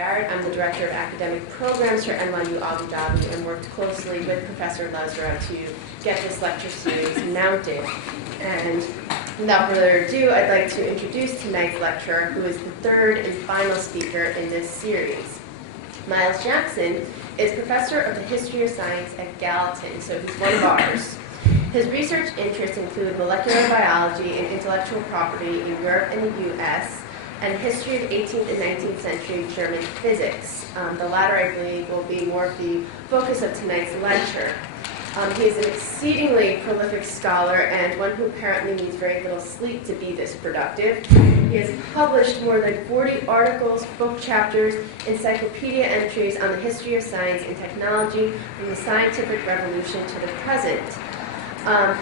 Barrett. I'm the Director of Academic Programs for NYU Abu Dhabi and worked closely with Professor Lesra to get this lecture series mounted. And without further ado, I'd like to introduce tonight's lecturer, who is the third and final speaker in this series. Miles Jackson is Professor of the History of Science at Gallatin, so he's one of ours. His research interests include molecular biology and intellectual property in Europe and the US, and history of 18th and 19th century German physics. The latter, I believe, will be more of the focus of tonight's lecture. He is an exceedingly prolific scholar and one who apparently needs very little sleep to be this productive. He has published more than 40 articles, book chapters, encyclopedia entries on the history of science and technology from the scientific revolution to the present.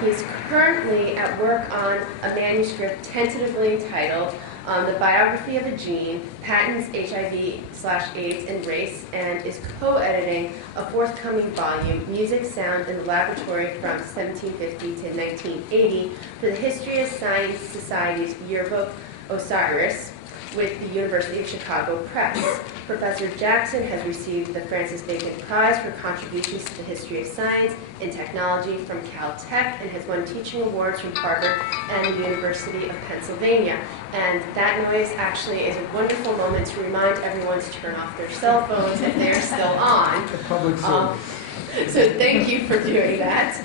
He is currently at work on a manuscript tentatively entitled The Biography of a Gene, Patents, HIV/AIDS, and Race, and is co-editing a forthcoming volume, Music, Sound, in the Laboratory from 1750 to 1980, for the History of Science Society's Yearbook Osiris, with the University of Chicago Press. Professor Jackson has received the Francis Bacon Prize for contributions to the history of science and technology from Caltech and has won teaching awards from Harvard and the University of Pennsylvania. And that noise actually is a wonderful moment to remind everyone to turn off their cell phones if they are still on. So thank you for doing that.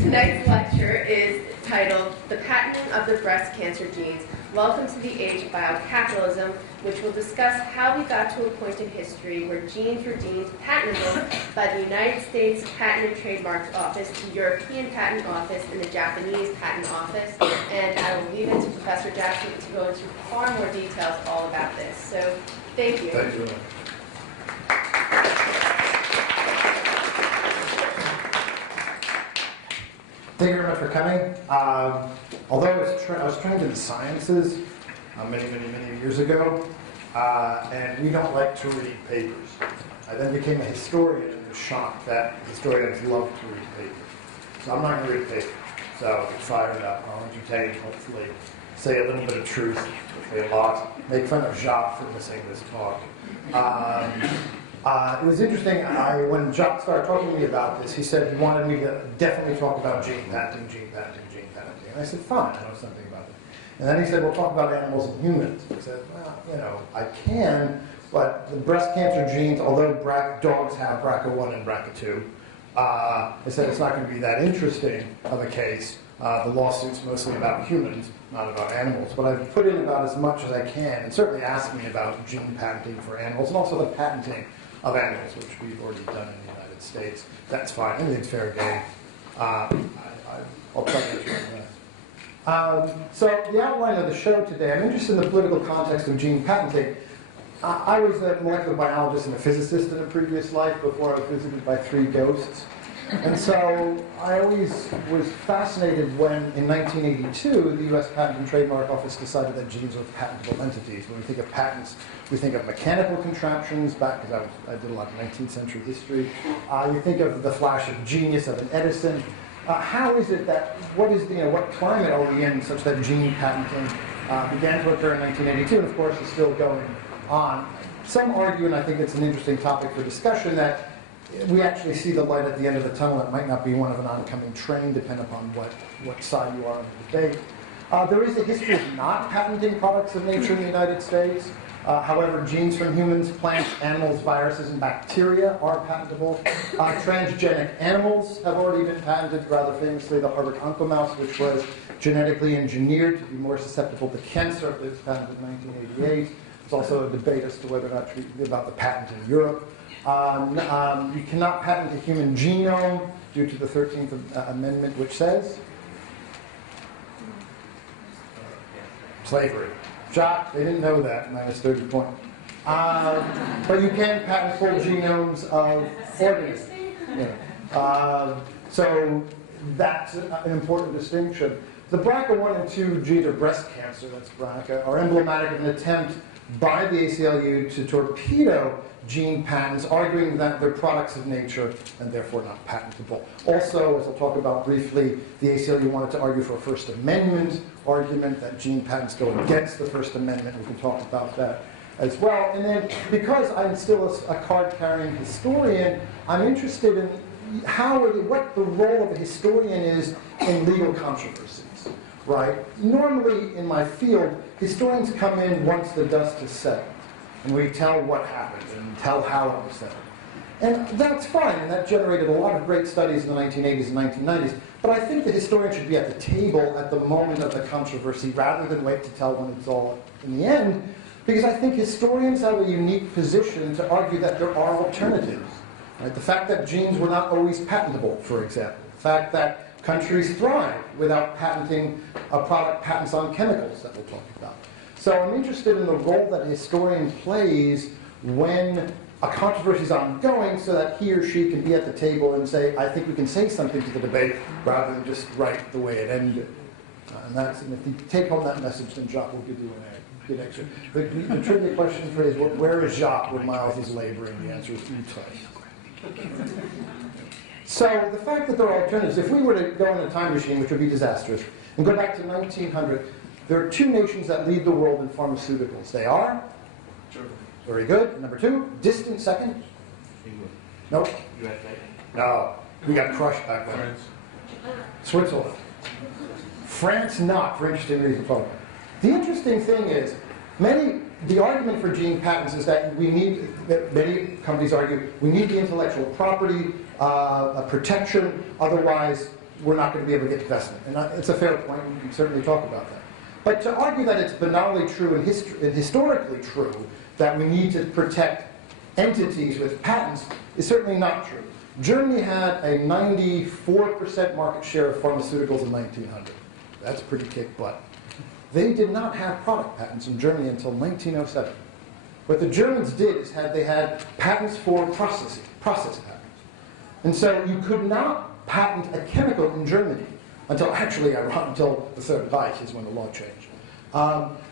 Tonight's lecture is titled The Patenting of the Breast Cancer Genes. Welcome to the Age of Biocapitalism, which will discuss how we got to a point in history where genes were deemed patentable by the United States Patent and Trademark Office, the European Patent Office, and the Japanese Patent Office. And I will leave it to Professor Jackson to go into far more details all about this. So, thank you. Thank you. Thank you very much for coming. Although I was trained in the sciences many years ago, and we don't like to read papers. I then became a historian and was shocked that historians love to read papers. So I'm not going to read papers. So get fired up. I'll entertain, hopefully, say a little bit of truth, say a lot, make fun of Jacques for missing this talk. It was interesting, when Jacques started talking to me about this, he said he wanted me to definitely talk about gene patenting. And I said, fine, I know something about it. And then he said, we'll talk about animals and humans. I said, well, I can, but the breast cancer genes, although dogs have BRCA1 and BRCA2, I said it's not going to be that interesting of a case. The lawsuit's mostly about humans, not about animals. But I've put in about as much as I can, and certainly asked me about gene patenting for animals, and also the patenting of animals, which we've already done in the United States. That's fine. I think it's fair game. I'll try to answer that. So the outline of the show today, I'm interested in the political context of gene patenting. I was a molecular biologist and a physicist in a previous life before I was visited by 3 ghosts. And so I always was fascinated when, in 1982, the U.S. Patent and Trademark Office decided that genes were patentable entities. When we think of patents, we think of mechanical contraptions, because I did a lot of 19th century history. You think of the flash of genius of an Edison. How is it that, what climate are we in such that gene patenting began to occur in 1982 and, of course, is still going on? Some argue, and I think it's an interesting topic for discussion, that we actually see the light at the end of the tunnel. It might not be one of an oncoming train, depending upon what side you are in the debate. There is a history of not patenting products of nature in the United States. However, genes from humans, plants, animals, viruses, and bacteria are patentable. Transgenic animals have already been patented, rather famously the Harvard Uncle Mouse, which was genetically engineered to be more susceptible to cancer. It was patented in 1988. There's also a debate as to whether or not about the patent in Europe. You cannot patent the human genome due to the 13th Amendment, which says slavery. Jacques, they didn't know that, minus 30 points. But you can patent full genomes of organisms. Yeah. So that's an important distinction. The BRCA1 and 2 genes of breast cancer, that's BRCA, are emblematic of an attempt by the ACLU to torpedo gene patents, arguing that they're products of nature and therefore not patentable. Also, as I'll talk about briefly, the ACLU wanted to argue for a First Amendment argument, that gene patents go against the First Amendment. We can talk about that. as well. And then, because I'm still a card-carrying historian, I'm interested in what the role of a historian is in legal controversies, right? Normally, in my field, historians come in once the dust has settled, and we tell what happened and tell how it was settled. And that's fine, and that generated a lot of great studies in the 1980s and 1990s, but I think the historian should be at the table at the moment of the controversy rather than wait to tell when it's all in the end, because I think historians have a unique position to argue that there are alternatives. Right? The fact that genes were not always patentable, for example. The fact that countries thrive without patenting patents on chemicals that we'll talk about. So I'm interested in the role that a historian plays when a controversy is ongoing so that he or she can be at the table and say, I think we can say something to the debate rather than just write the way it ended. And if you take home that message, then Jacques will give you a good extra. The trivia question for is, where is Jacques when Miles is laboring? The answer is Utrecht. So the fact that there are alternatives, if we were to go in a time machine, which would be disastrous, and go back to 1900, there are two nations that lead the world in pharmaceuticals. They are? Germany. Very good. Number two, distant second? England. Nope. USA. No. We got crushed back then. France. Switzerland. France not, for interesting reasons. The interesting thing is, the argument for gene patents is that many companies argue, we need the intellectual property protection, otherwise we're not going to be able to get investment. And it's a fair point, we can certainly talk about that. But to argue that it's banally true and historically true that we need to protect entities with patents is certainly not true. Germany had a 94% market share of pharmaceuticals in 1900. That's pretty kick butt. They did not have product patents in Germany until 1907. What the Germans did is they had patents for process patents. And so you could not patent a chemical in Germany until the Third Reich is when the law changed.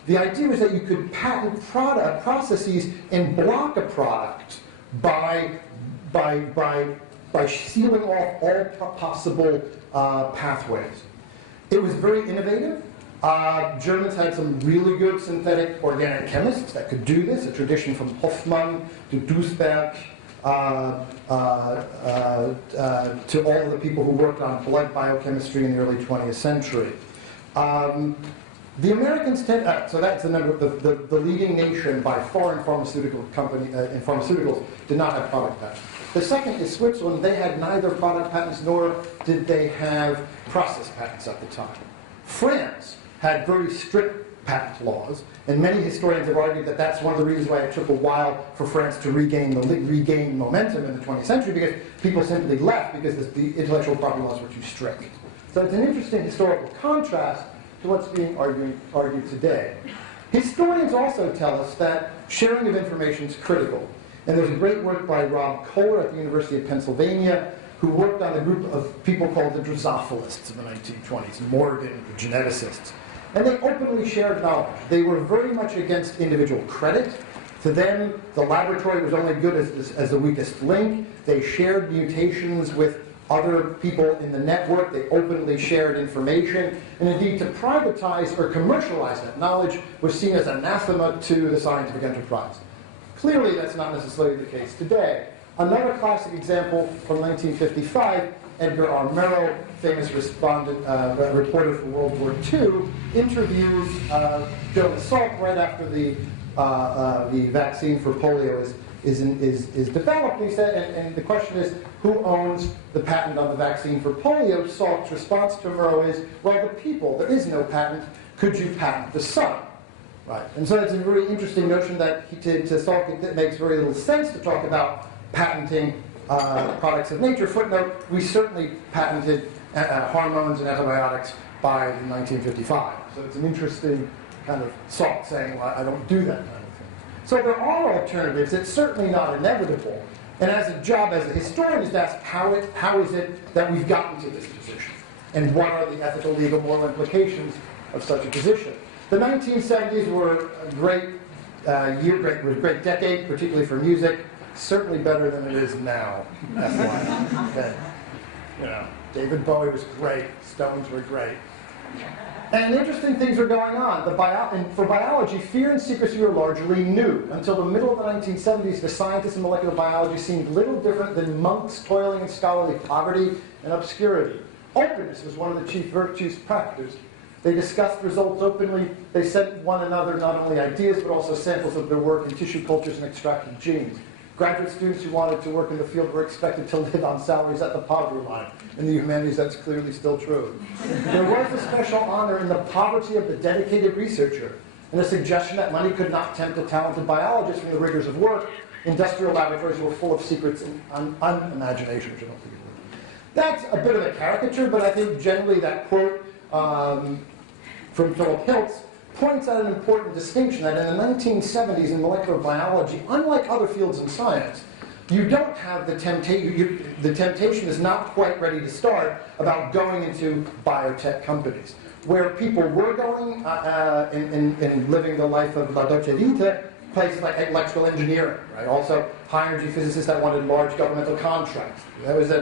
The idea was that you could patent processes and block a product by sealing off all possible pathways. It was very innovative. Germans had some really good synthetic organic chemists that could do this, a tradition from Hoffmann to Duisberg, to all of the people who worked on blood biochemistry in the early 20th century. The Americans so that's the leading nation by far in pharmaceuticals did not have product patents. The second is Switzerland. They had neither product patents nor did they have process patents at the time. France had very strict patent laws, and many historians have argued that that's one of the reasons why it took a while for France to regain momentum in the 20th century, because people simply left because the intellectual property laws were too strict. So it's an interesting historical contrast to what's being argued today. Historians also tell us that sharing of information is critical. And there's a great work by Rob Kohler at the University of Pennsylvania, who worked on a group of people called the Drosophilists in the 1920s, Morgan, the geneticists. And they openly shared knowledge. They were very much against individual credit. To them, the laboratory was only good as the weakest link. They shared mutations with other people in the network. They openly shared information. And indeed, to privatize or commercialize that knowledge was seen as anathema to the scientific enterprise. Clearly, that's not necessarily the case today. Another classic example from 1955, Edgar R. Murrow, famous reporter for World War II, interviews Jonas Salk right after the vaccine for polio is developed. He said, and the question is, who owns the patent on the vaccine for polio? Salk's response to Murrow is, well, the people. There is no patent. Could you patent the sun? Right. And so it's a very interesting notion that to Salk it makes very little sense to talk about patenting products of nature. Footnote, we certainly patented hormones and antibiotics by 1955. So it's an interesting kind of Salk saying, well, I don't do that kind of thing. So there are alternatives. It's certainly not inevitable. And as a job as a historian is to ask, how is it that we've gotten to this position? And what are the ethical, legal, moral implications of such a position? The 1970s were a great great decade, particularly for music. Certainly better than it is now. FYI. Okay. David Bowie was great. Stones were great. And interesting things are going on. And for biology, fear and secrecy are largely new. Until the middle of the 1970s, the scientists in molecular biology seemed little different than monks toiling in scholarly poverty and obscurity. Openness was one of the chief virtues practiced. They discussed results openly. They sent one another not only ideas, but also samples of their work in tissue cultures and extracted genes. Graduate students who wanted to work in the field were expected to live on salaries at the poverty line. In the humanities, that's clearly still true. There was a special honor in the poverty of the dedicated researcher, and the suggestion that money could not tempt a talented biologist from the rigors of work. Industrial laboratories were full of secrets and unimagination, which I don't think is good. That's a bit of a caricature, but I think generally that quote from Philip Hiltz points out an important distinction, that in the 1970s in molecular biology, unlike other fields in science, you don't have the temptation, the temptation is not quite ready to start about going into biotech companies. Where people were going in living the life of la dolce vita, places like electrical engineering, right? Also, high-energy physicists that wanted large governmental contracts. That was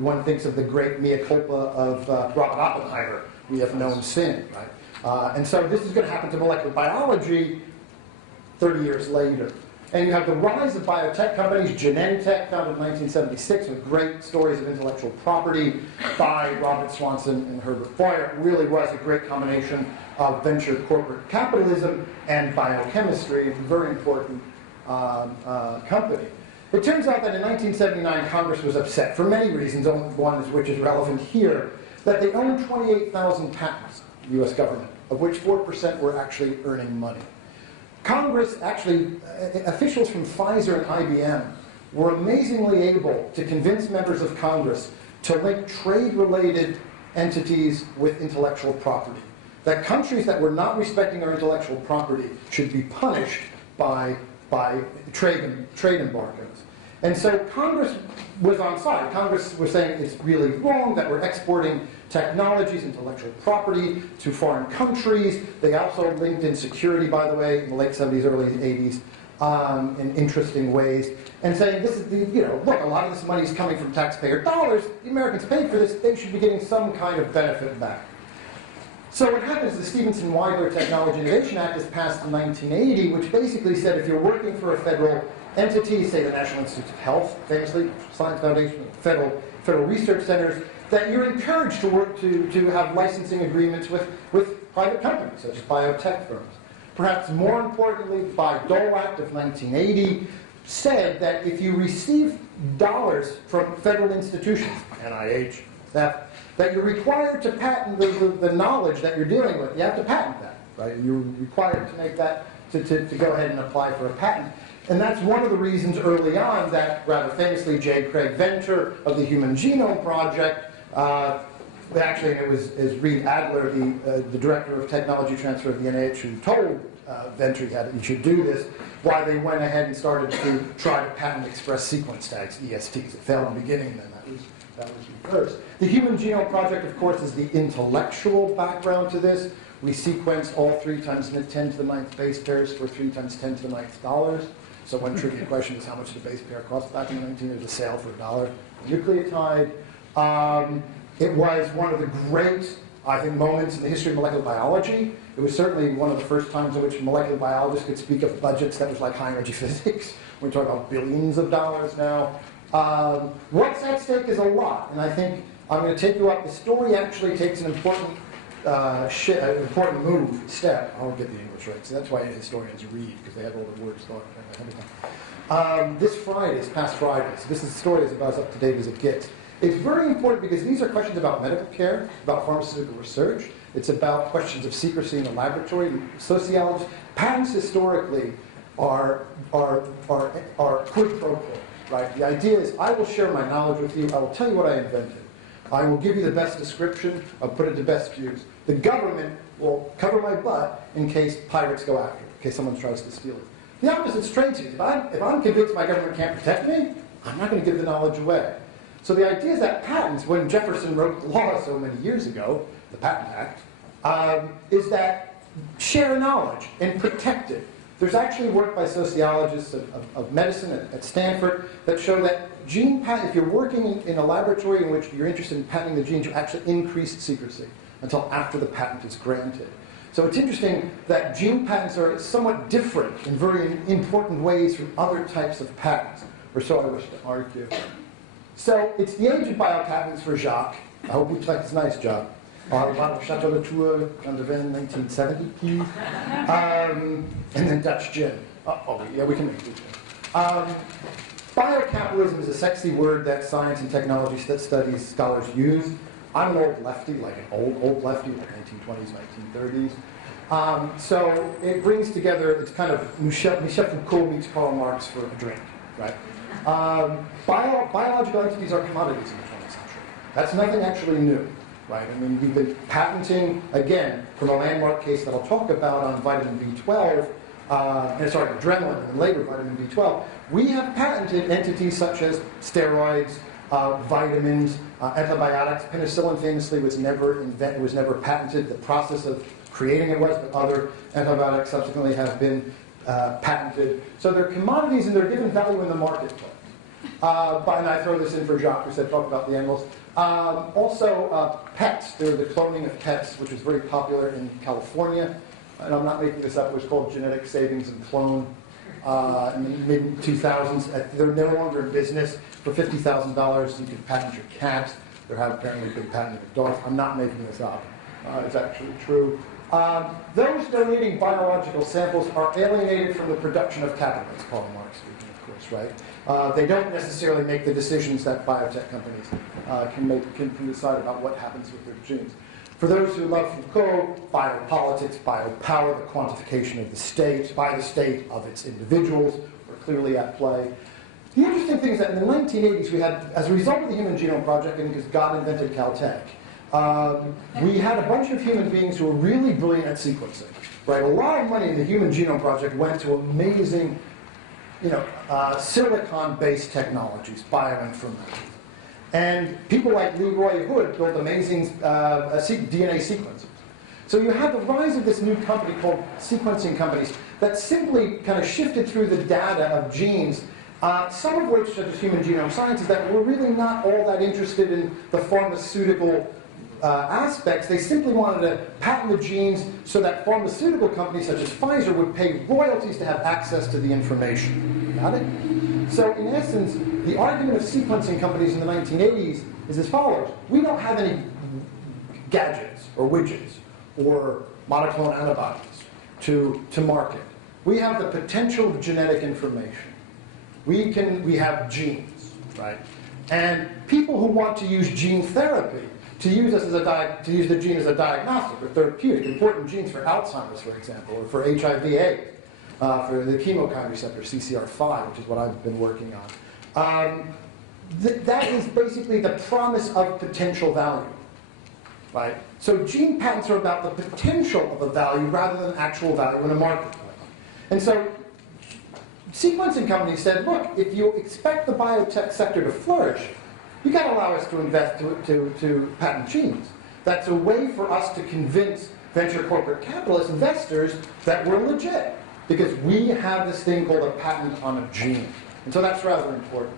one thinks of the great mea culpa of Robert Oppenheimer. We have known sin, right? And so this is going to happen to molecular biology 30 years later. And you have the rise of biotech companies. Genentech, founded in 1976, with great stories of intellectual property by Robert Swanson and Herbert Boyer. It really was a great combination of venture corporate capitalism and biochemistry. It's a very important company. It turns out that in 1979, Congress was upset, for many reasons, one of which is relevant here, that they owned 28,000 patents, the U.S. government, of which 4% were actually earning money. Congress, actually, officials from Pfizer and IBM were amazingly able to convince members of Congress to link trade-related entities with intellectual property. That countries that were not respecting their intellectual property should be punished by trade embargoes. And so Congress was on side. Congress was saying it's really wrong that we're exporting technologies, intellectual property to foreign countries. They also linked in security, by the way, in the late 70s, early 80s, in interesting ways, and saying this is look, a lot of this money is coming from taxpayer dollars. The Americans paid for this. They should be getting some kind of benefit back. So what happens is the Stevenson-Weidler Technology Innovation Act is passed in 1980, which basically said if you're working for a federal entity, say the National Institutes of Health, famously, Science Foundation, federal research centers, that you're encouraged to work to have licensing agreements with private companies, such as biotech firms. Perhaps more importantly, Bayh-Dole Act of 1980 said that if you receive dollars from federal institutions, NIH, that you're required to patent the knowledge that you're dealing with. You have to patent that, right? You're required to make that, to go ahead and apply for a patent. And that's one of the reasons early on that, rather famously, J. Craig Venter of the Human Genome Project, actually it was Reed Adler, the director of technology transfer of the NIH, who told Venter he should do this, why they went ahead and started to try to patent express sequence tags, ESTs. It failed in the beginning, then that was reversed. The Human Genome Project, of course, is the intellectual background to this. We sequence all 3 times 10 to the 9th base pairs for 3 times 10 to the 9th dollars. So one trivia question is how much did the base pair cost back in the 1900s? There was a sale for $1. Nucleotide. It was one of the great, I think, moments in the history of molecular biology. It was certainly one of the first times in which molecular biologists could speak of budgets that was like high-energy physics. We're talking about billions of dollars now. What's at stake is a lot, and I think I'm going to take you up. The story actually takes an important step. I won't get the English right, so that's why historians read, because they have all the words thought ahead of time. This past Friday, so this story is about as up to date as it gets. It's very important because these are questions about medical care, about pharmaceutical research. It's about questions of secrecy in the laboratory. Sociologists, patents historically are quid pro quo, right? The idea is I will share my knowledge with you. I will tell you what I invented. I will give you the best description. I'll put it to best use. The government will cover my butt in case pirates go after it, in case someone tries to steal it. The opposite is trade secrets. If I'm convinced my government can't protect me, I'm not going to give the knowledge away. So the idea is that patents, when Jefferson wrote the law so many years ago, the Patent Act, is that share knowledge and protect it. There's actually work by sociologists of medicine at Stanford that show that if you're working in a laboratory in which you're interested in patenting the genes, you actually increase secrecy. until after the patent is granted. So it's interesting that gene patents are somewhat different in very important ways from other types of patents, or so I wish to argue. So it's the age of biocapitalism for Jacques. I hope you like this nice job. Chateau Latour, Jean de Vin, 1970. And then Dutch gin. Yeah, we can make it. Biocapitalism is a sexy word that science and technology studies scholars use. I'm an old lefty, like an old lefty, like 1920s, 1930s. So it brings together, it's kind of Michel Foucault meets Karl Marx for a drink, right? Biological entities are commodities in the 20th century. That's nothing actually new, right? I mean, we've been patenting, again, from a landmark case that I'll talk about on vitamin B12, adrenaline and later vitamin B12, we have patented entities such as steroids, vitamins, antibiotics. Penicillin famously was never patented. The process of creating it was, but other antibiotics subsequently have been patented. So they're commodities and they're given value in the marketplace. And I throw this in for Jacques, who said talk about the animals. Also, pets. There's the cloning of pets, which was very popular in California. And I'm not making this up. It was called genetic savings and clone in the mid-2000s. They're no longer in business. For $50,000, you could patent your cat. There have apparently been patented dogs. I'm not making this up. It's actually true. Those donating biological samples are alienated from the production of capital. That's Karl Marx speaking, of course, right? They don't necessarily make the decisions that biotech companies can decide about what happens with their genes. For those who love Foucault, biopolitics, biopower, the quantification of the state, by the state of its individuals, are clearly at play. The interesting thing is that in the 1980s, we had, as a result of the Human Genome Project, and because God invented Caltech, we had a bunch of human beings who were really brilliant at sequencing. Right? A lot of money in the Human Genome Project went to amazing, silicon-based technologies, bioinformatics. And people like Leroy Hood built amazing DNA sequencers. So you had the rise of this new company called sequencing companies that simply kind of shifted through the data of genes, some of which, such as Human Genome Sciences, that were really not all that interested in the pharmaceutical aspects. They simply wanted to patent the genes so that pharmaceutical companies such as Pfizer would pay royalties to have access to the information. Got it? So in essence, the argument of sequencing companies in the 1980s is as follows. We don't have any gadgets or widgets or monoclonal antibodies to market. We have the potential of genetic information. We have genes, right? And people who want to use gene therapy, to use the gene as a diagnostic or therapeutic, important genes for Alzheimer's, for example, or for HIV/AIDS, for the chemokine receptor, CCR5, which is what I've been working on. That is basically the promise of potential value, right? So gene patents are about the potential of a value rather than actual value in a marketplace. And so sequencing companies said, look, if you expect the biotech sector to flourish, you got to allow us to invest to patent genes. That's a way for us to convince venture corporate capitalist investors that we're legit, because we have this thing called a patent on a gene. And so that's rather important.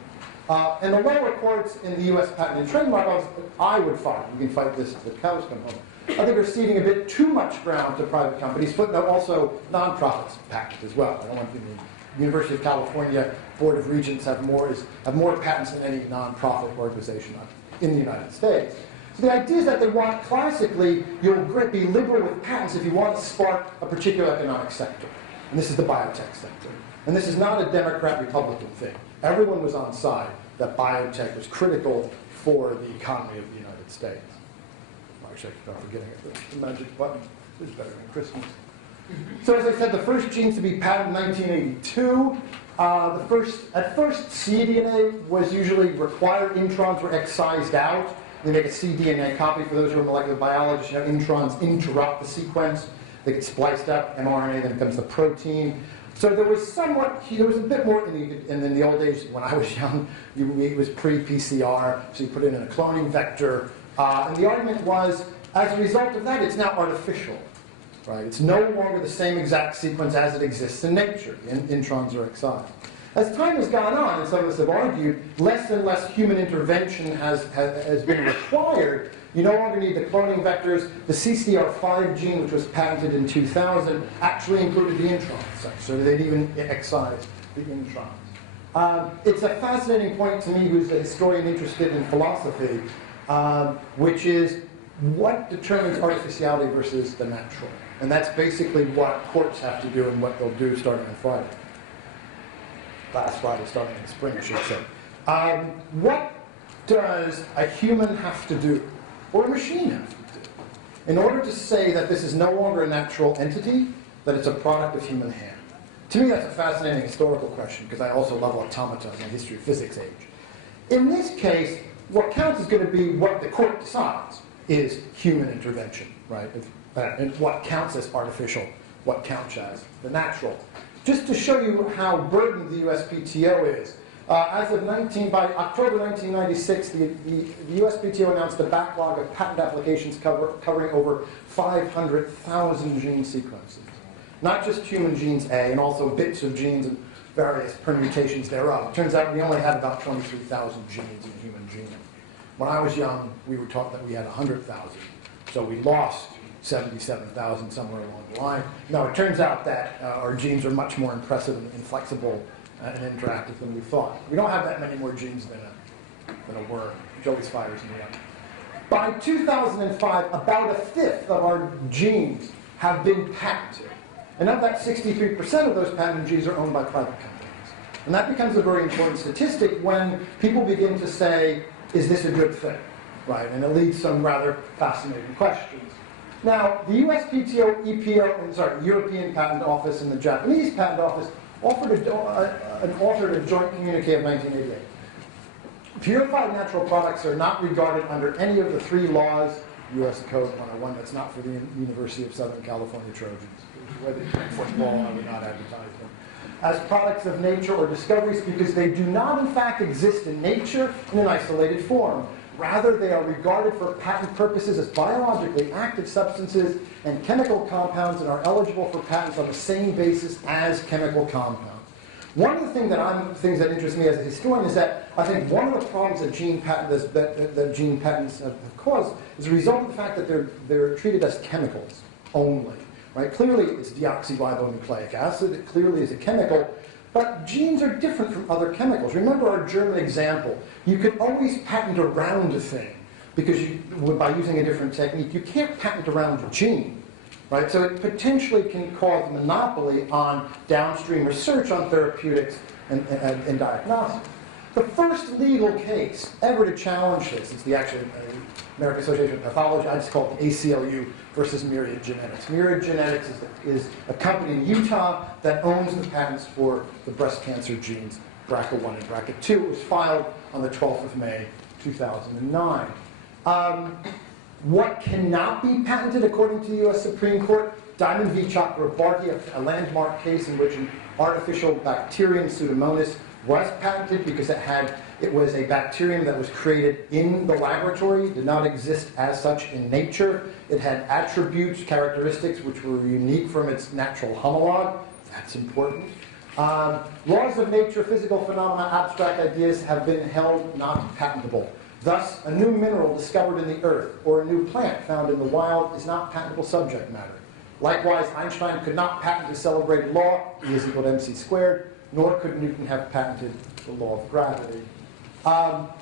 And the lower courts in the U.S. Patent and Trademark Office, I would fight, we can fight this if the cows come home, I think are ceding a bit too much ground to private companies, but also nonprofits patent as well. I don't want to the University of California Board of Regents have more patents than any nonprofit organization in the United States. So the idea is that they want, classically, you'll be liberal with patents if you want to spark a particular economic sector. And this is the biotech sector. And this is not a Democrat-Republican thing. Everyone was on side that biotech was critical for the economy of the United States. Actually, I'm forgetting it. The magic button is better than Christmas. So as I said, the first genes to be patented in 1982. At first, cDNA was usually required. Introns were excised out. They make a cDNA copy. For those who are molecular biologists, you know, introns interrupt the sequence. They get spliced up, mRNA then becomes the protein. So there was a bit more in the old days when I was young. It was pre-PCR, so you put it in a cloning vector. And the argument was, as a result of that, it's now artificial. Right? It's no longer the same exact sequence as it exists in nature. The introns are excised. As time has gone on, and some of us have argued, less and less human intervention has been required. You no longer need the cloning vectors. The CCR5 gene, which was patented in 2000, actually included the intron, so they'd even excise the introns. It's a fascinating point to me, who's a historian interested in philosophy, which is what determines artificiality versus the natural. And that's basically what courts have to do and what they'll do starting on Friday. Last Friday, starting in the spring, I should say. What does a human have to do, or a machine have to do, in order to say that this is no longer a natural entity, that it's a product of human hand? To me, that's a fascinating historical question, because I also love automata in the history of physics age. In this case, what counts is going to be what the court decides is human intervention, right? And what counts as artificial, what counts as the natural. Just to show you how burdened the USPTO is, by October 1996, the USPTO announced a backlog of patent applications covering over 500,000 gene sequences. Not just human genes A, and also bits of genes and various permutations thereof. It turns out we only had about 23,000 genes in the human genome. When I was young, we were taught that we had 100,000. So we lost 77,000 somewhere along the line. No, it turns out that our genes are much more impressive and flexible and interactive than we thought. We don't have that many more genes than a worm, which always fires me up. By 2005, about a fifth of our genes have been patented. And of that, 63% of those patented genes are owned by private companies. And that becomes a very important statistic when people begin to say, is this a good thing? Right? And it leads some rather fascinating questions. Now, the USPTO, European Patent Office and the Japanese Patent Office authored a joint communique of 1988. Purified natural products are not regarded under any of the three laws, U.S. Code 101, that's not for the University of Southern California Trojans, where they play football, I would not advertise them, as products of nature or discoveries because they do not in fact exist in nature in an isolated form. Rather, they are regarded for patent purposes as biologically active substances and chemical compounds and are eligible for patents on the same basis as chemical compounds. One of the things that interest me as a historian is that I think one of the problems that gene patents have caused is a result of the fact that they're treated as chemicals only. Right? Clearly, it's deoxyribonucleic acid. It clearly is a chemical. But genes are different from other chemicals. Remember our German example. You can always patent around a thing because by using a different technique. You can't patent around a gene. Right? So it potentially can cause a monopoly on downstream research on therapeutics and diagnostics. The first legal case ever to challenge this is the American Association of Pathology. I just call it the ACLU versus Myriad Genetics. Myriad Genetics is a company in Utah that owns the patents for the breast cancer genes BRCA1 and BRCA2. It was filed on the 12th of May, 2009. What cannot be patented according to the U.S. Supreme Court? Diamond v. Chakrabarty, a landmark case in which an artificial bacterium, Pseudomonas, was patented because it was a bacterium that was created in the laboratory, did not exist as such in nature. It had attributes, characteristics which were unique from its natural homologue. That's important. Laws of nature, physical phenomena, abstract ideas have been held not patentable. Thus, a new mineral discovered in the earth or a new plant found in the wild is not patentable subject matter. Likewise, Einstein could not patent the celebrated law, E is equal to mc squared, nor could Newton have patented the law of gravity.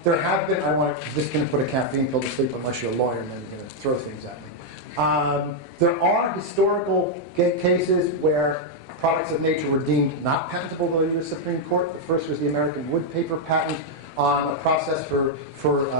There have been, I'm just going to put a caffeine pill to sleep unless you're a lawyer and then you're going to throw things at me. There are historical cases where products of nature were deemed not patentable by the U.S. Supreme Court. The first was the American wood paper patent on a process for filtering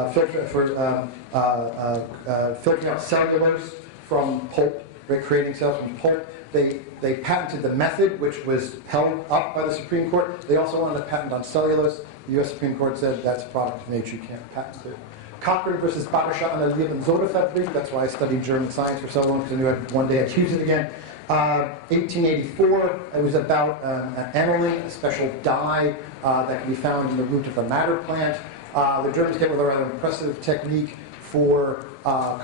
out cellulose from pulp, creating cells from pulp. They patented the method, which was held up by the Supreme Court. They also wanted a patent on cellulose. The U.S. Supreme Court said that's a product of nature, you can't patent it. Cochrane versus Badisha on the Lebensmittelfabrik. That's why I studied German science for so long, because I knew I'd one day I'd use it again. 1884, it was about aniline, a special dye that can be found in the root of the madder plant. The Germans came with a rather impressive technique for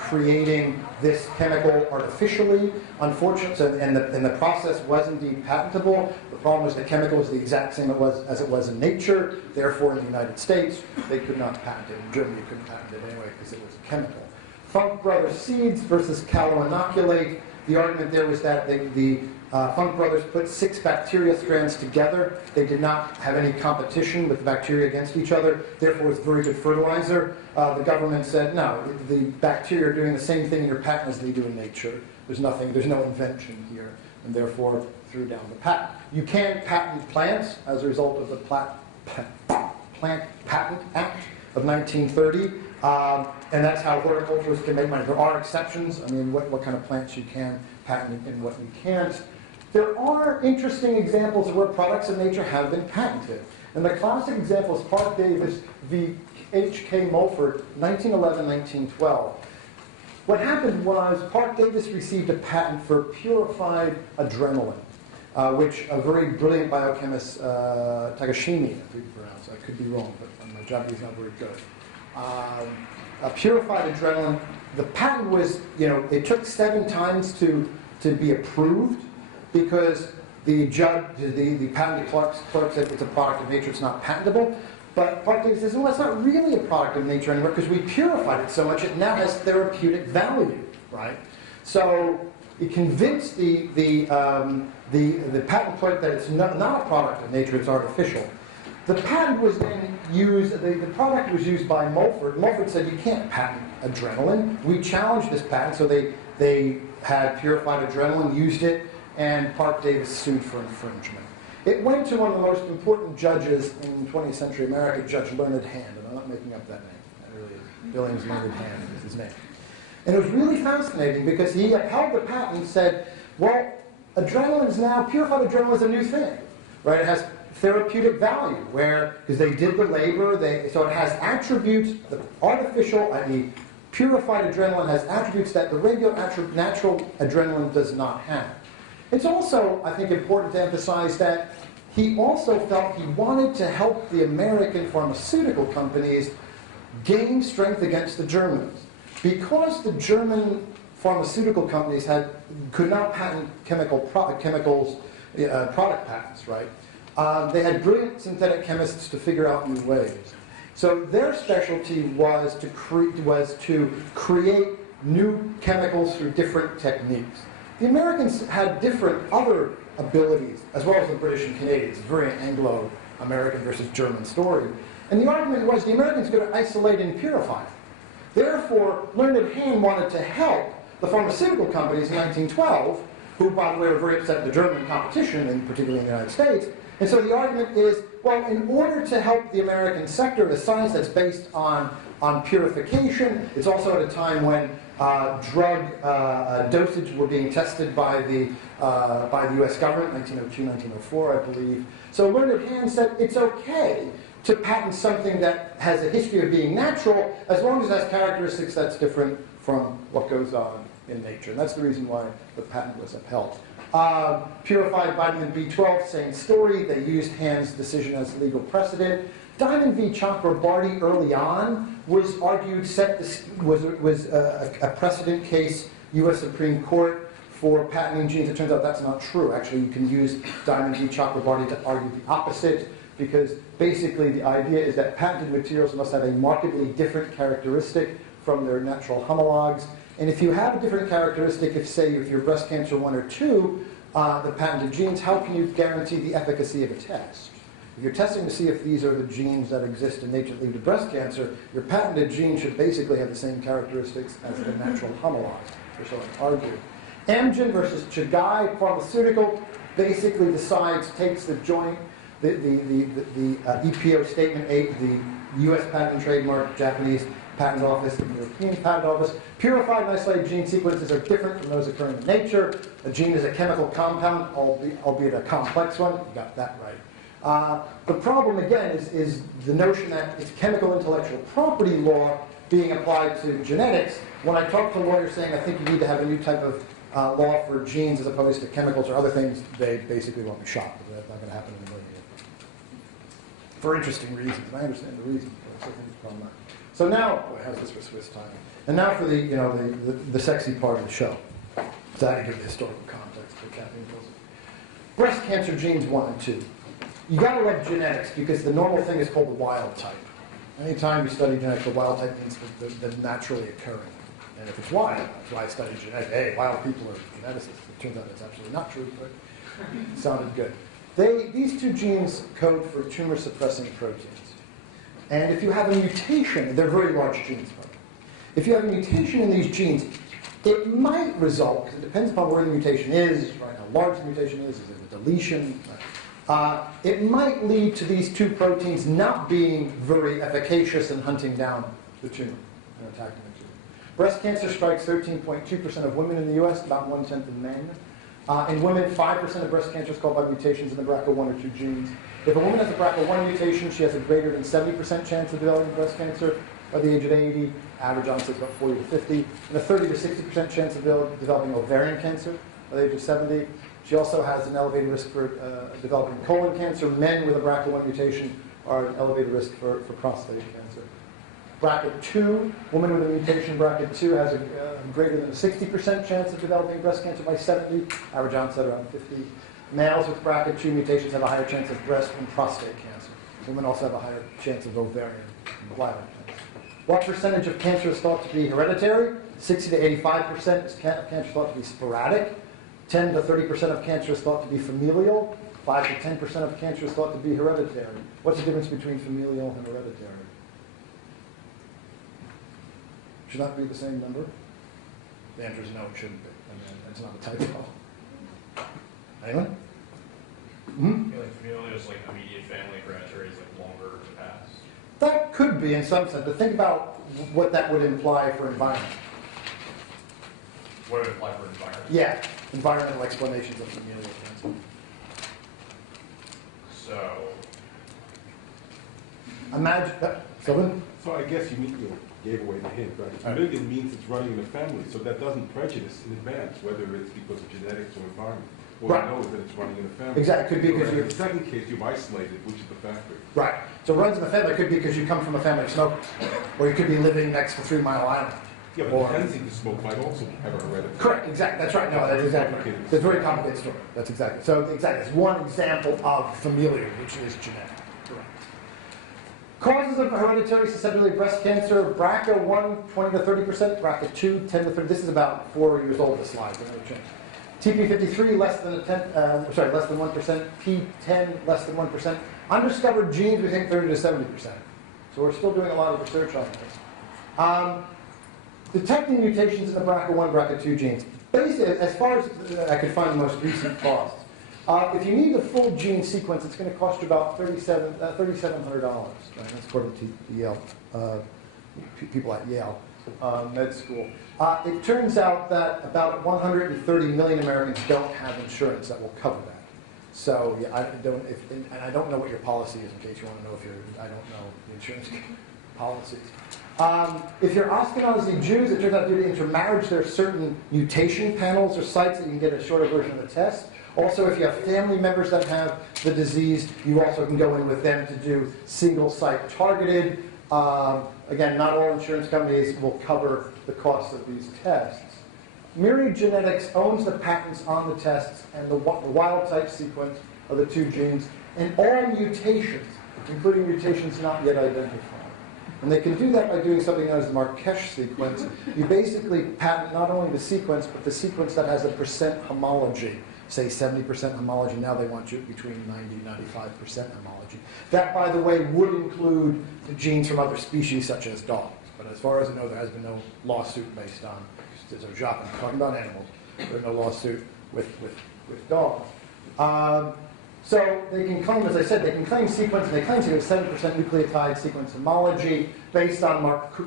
creating this chemical artificially. Unfortunately, and the process was indeed patentable. The problem was the chemical was the exact same as it was in nature. Therefore, in the United States, they could not patent it. In Germany, you couldn't patent it anyway because it was a chemical. Funk Brothers seeds versus callo-inoculate. The argument there was that the Funk Brothers put 6 bacteria strands together. They did not have any competition with the bacteria against each other. Therefore, it's very good fertilizer. The government said, no, the bacteria are doing the same thing in your patent as they do in nature. There's no invention here, and therefore threw down the patent. You can patent plants as a result of the Plant Patent Act of 1930. And that's how horticulturists can make money. There are exceptions. I mean, what kind of plants you can patent and what you can't. There are interesting examples of where products of nature have been patented. And the classic example is Park Davis v. H.K. Mulford, 1911-1912. What happened was Park Davis received a patent for purified adrenaline, which a very brilliant biochemist, Takashimi, I think you pronounce it. I could be wrong, but my Japanese is not very good. A purified adrenaline. The patent was, it took 7 times to be approved because the judge, the patent clerk said it's a product of nature, it's not patentable. But Park Davis says, well, it's not really a product of nature anymore because we purified it so much it now has therapeutic value, right? So it convinced the patent clerk that it's not a product of nature, it's artificial. The patent was then used, the product was used by Mulford. Mulford said, you can't patent adrenaline. We challenged this patent, so they had purified adrenaline, used it, and Park Davis sued for infringement. It went to one of the most important judges in 20th century America, Judge Leonard Hand, and I'm not making up that name. That really is. Billings Leonard Hand is his name. And it was really fascinating because he upheld the patent and said, well, adrenaline is now, purified adrenaline is a new thing, right? It has therapeutic value, because they did the labor, so it has attributes, the artificial, i.e. purified adrenaline has attributes that the regular natural adrenaline does not have. It's also, I think, important to emphasize that he also felt he wanted to help the American pharmaceutical companies gain strength against the Germans. Because the German pharmaceutical companies could not patent product patents, right? They had brilliant synthetic chemists to figure out new ways. So their specialty was to create new chemicals through different techniques. The Americans had different other abilities, as well as the British and Canadians. It's a very Anglo-American versus German story. And the argument was the Americans could isolate and purify. Therefore, Leonard Hand wanted to help the pharmaceutical companies in 1912, who, by the way, were very upset at the German competition, and particularly in the United States. And so the argument is, well, in order to help the American sector, the science that's based on purification, it's also at a time when drug dosage were being tested by the U.S. government, 1902, 1904, I believe. So Leonard Hand said it's okay to patent something that has a history of being natural, as long as it has characteristics that's different from what goes on in nature. And that's the reason why the patent was upheld. Purified vitamin B12, same story. They used Hand's decision as legal precedent. Diamond v. Chakrabarty early on was argued, was a precedent case, U.S. Supreme Court for patenting genes. It turns out that's not true. Actually, you can use Diamond v. Chakrabarty to argue the opposite, because basically the idea is that patented materials must have a markedly different characteristic from their natural homologs. And if you have a different characteristic, if you're breast cancer 1 or 2, the patented genes, how can you guarantee the efficacy of a test? If you're testing to see if these are the genes that exist in nature that lead to breast cancer, your patented gene should basically have the same characteristics as the natural homologs, or so I argue. Amgen versus Chugai Pharmaceutical basically takes the joint, the EPO Statement 8, the U.S. Patent and Trademark, Japanese Patent Office, and European Patent Office. Purified and isolated gene sequences are different from those occurring in nature. A gene is a chemical compound, albeit a complex one. You got that right. The problem, again, is the notion that it's chemical intellectual property law being applied to genetics. When I talk to lawyers saying, I think you need to have a new type of law for genes as opposed to chemicals or other things, they basically want me shot. But that's not going to happen in a million years. For interesting reasons, and I understand the reasons, but it's something that's problematic. So now, boy, how's this for Swiss time? And now for the sexy part of the show. So I give the historical context for Kathleen Wilson. Breast cancer genes 1 and 2. You got to love genetics because the normal thing is called the wild type. Anytime you study genetics, the wild type means the naturally occurring. And if it's wild, that's why I study genetics. Hey, wild people are geneticists. It turns out that's absolutely not true, but it sounded good. These two genes code for tumor-suppressing proteins. And if you have a mutation, they're very large genes, by the way. If you have a mutation in these genes, it might result, because it depends upon where the mutation is, right, how large the mutation is it a deletion? It might lead to these two proteins not being very efficacious in hunting down the tumor and attacking the tumor. Breast cancer strikes 13.2% of women in the U.S., about 1/10 of men. In women, 5% of breast cancer is caused by mutations in the BRCA1 or 2 genes. If a woman has a BRCA1 mutation, she has a greater than 70% chance of developing breast cancer by the age of 80. Average onset is about 40 to 50. And a 30 to 60% chance of developing ovarian cancer by the age of 70. She also has an elevated risk for developing colon cancer. Men with a BRCA1 mutation are at an elevated risk for prostate cancer. BRCA2, woman with a mutation BRCA2 has a greater than a 60% chance of developing breast cancer by 70, average onset around 50. Males with BRCA2 mutations have a higher chance of breast and prostate cancer. Women also have a higher chance of ovarian and bladder cancer. What percentage of cancer is thought to be hereditary? 60 to 85% of cancer is thought to be sporadic. 10 to 30% of cancer is thought to be familial. 5 to 10% of cancer is thought to be hereditary. What's the difference between familial and hereditary? Should not be the same number? The answer is no, it shouldn't be. I mean, it's not a typo. Anyone? Mm-hmm? Like familial is like immediate family, hereditary is like longer to pass. That could be in some sense, but think about what that would imply for environment. What would it imply for environment? Yeah, environmental explanations of familial cancer. So, Imagine, Sylvan? So I guess you gave away the hint, right? Familial means it's running in the family, so that doesn't prejudice in advance, whether it's because of genetics or environment. All Right. we know is that it's running in the family. Exactly, could be because So you... in the second case, you've isolated which is the factor. Right, so runs in the family could be because you come from a family of smokers, or you could be living next to 3 Mile Island. Yeah, but Or- the tendency to smoke might also have a hereditary. Correct, exactly, that's right, no, that's exactly right. It's a very complicated story, that's exactly. So exactly, it's one example of familial, which is genetic. Correct. Causes of hereditary susceptibility to breast cancer, BRCA1, 20 to 30%, BRCA2, 10 to 30%. This is about 4 years old, this slide, so no change. TP53, less than 1%, P10, less than 1%. Undiscovered genes, we think 30 to 70%. So we're still doing a lot of research on this. Detecting mutations in the BRCA1, BRCA2 genes. Basically, as far as I could find the most recent costs, if you need the full gene sequence, it's going to cost you about $3,700. Right? That's according to Yale, people at Yale Med School. It turns out that about 130 million Americans don't have insurance that will cover that. So yeah, I don't know what your policy is in case you want to know I don't know the insurance policies. If you're Ashkenazi Jews, it turns out due to intermarriage, there are certain mutation panels or sites that you can get a shorter version of the test. Also, if you have family members that have the disease, you also can go in with them to do single site targeted. Again, not all insurance companies will cover the cost of these tests. Myriad Genetics owns the patents on the tests and the wild type sequence of the 2 genes and all mutations, including mutations not yet identified. And they can do that by doing something known as the Marquesh sequence. You basically patent not only the sequence, but the sequence that has a percent homology. Say 70% homology, now they want you between 90 and 95% homology. That, by the way, would include the genes from other species, such as dogs. But as far as I know, there has been no lawsuit based on, there's no job, I'm talking about animals, there's no lawsuit with dogs. So they can claim, as I said, they can claim sequence, and they claim to have 7% nucleotide sequence homology based on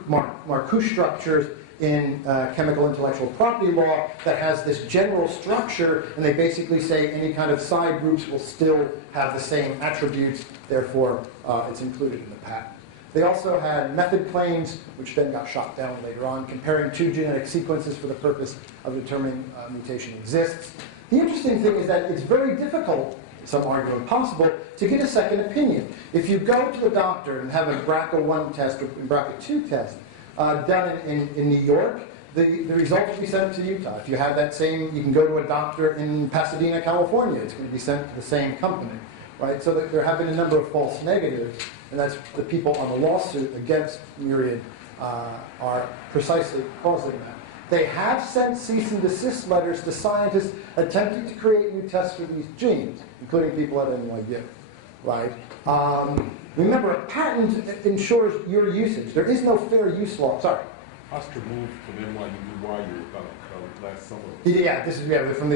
Marcouche structures in chemical intellectual property law that has this general structure, and they basically say any kind of side groups will still have the same attributes, therefore it's included in the patent. They also had method claims, which then got shot down later on, comparing 2 genetic sequences for the purpose of determining mutation exists. The interesting thing is that it's very difficult some argue impossible, to get a second opinion. If you go to the doctor and have a BRCA1 test or BRCA2 test done in New York, the results will be sent to Utah. If you have that same, you can go to a doctor in Pasadena, California. It's going to be sent to the same company, right? So there have been a number of false negatives, and that's the people on the lawsuit against Myriad are precisely causing that. They have sent cease and desist letters to scientists attempting to create new tests for these genes, including people at NYU, right? Remember, a patent ensures your usage. There is no fair use law. Sorry. Oscar moved from NYU about last summer. Yeah, this is from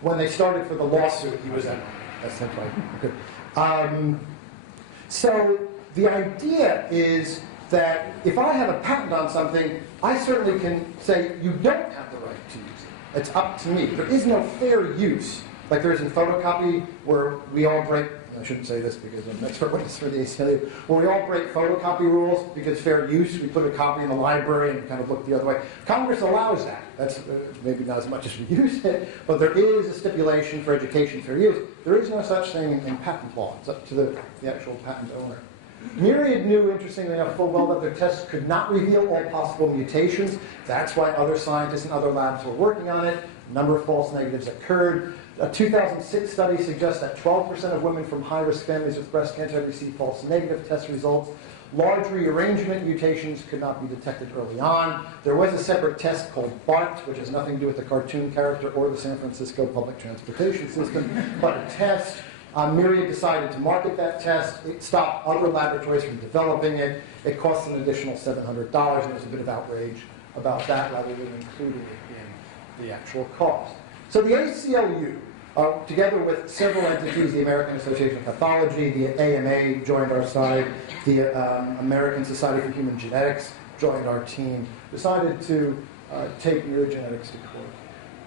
when they started for the lawsuit, he was at. That's right. Okay. So the idea is that if I have a patent on something, I certainly can say you don't have the right to use it. It's up to me. There is no fair use, like there is in photocopy, where we all break. I shouldn't say this because I'm an expert witness for the ACLU. Where we all break photocopy rules because fair use. We put a copy in the library and kind of look the other way. Congress allows that. That's maybe not as much as we use it, but there is a stipulation for education fair use. There is no such thing in patent law. It's up to the actual patent owner. Myriad knew, interestingly enough, full well that their tests could not reveal all possible mutations. That's why other scientists and other labs were working on it. A number of false negatives occurred. A 2006 study suggests that 12% of women from high-risk families with breast cancer had received false negative test results. Large rearrangement mutations could not be detected early on. There was a separate test called BART, which has nothing to do with the cartoon character or the San Francisco public transportation system, but a test. Myriad decided to market that test. It stopped other laboratories from developing it. It cost an additional $700, and there's a bit of outrage about that rather than including it in the actual cost. So the ACLU, together with several entities, the American Association of Pathology, the AMA joined our side, the American Society for Human Genetics joined our team, decided to take Myriad Genetics to court.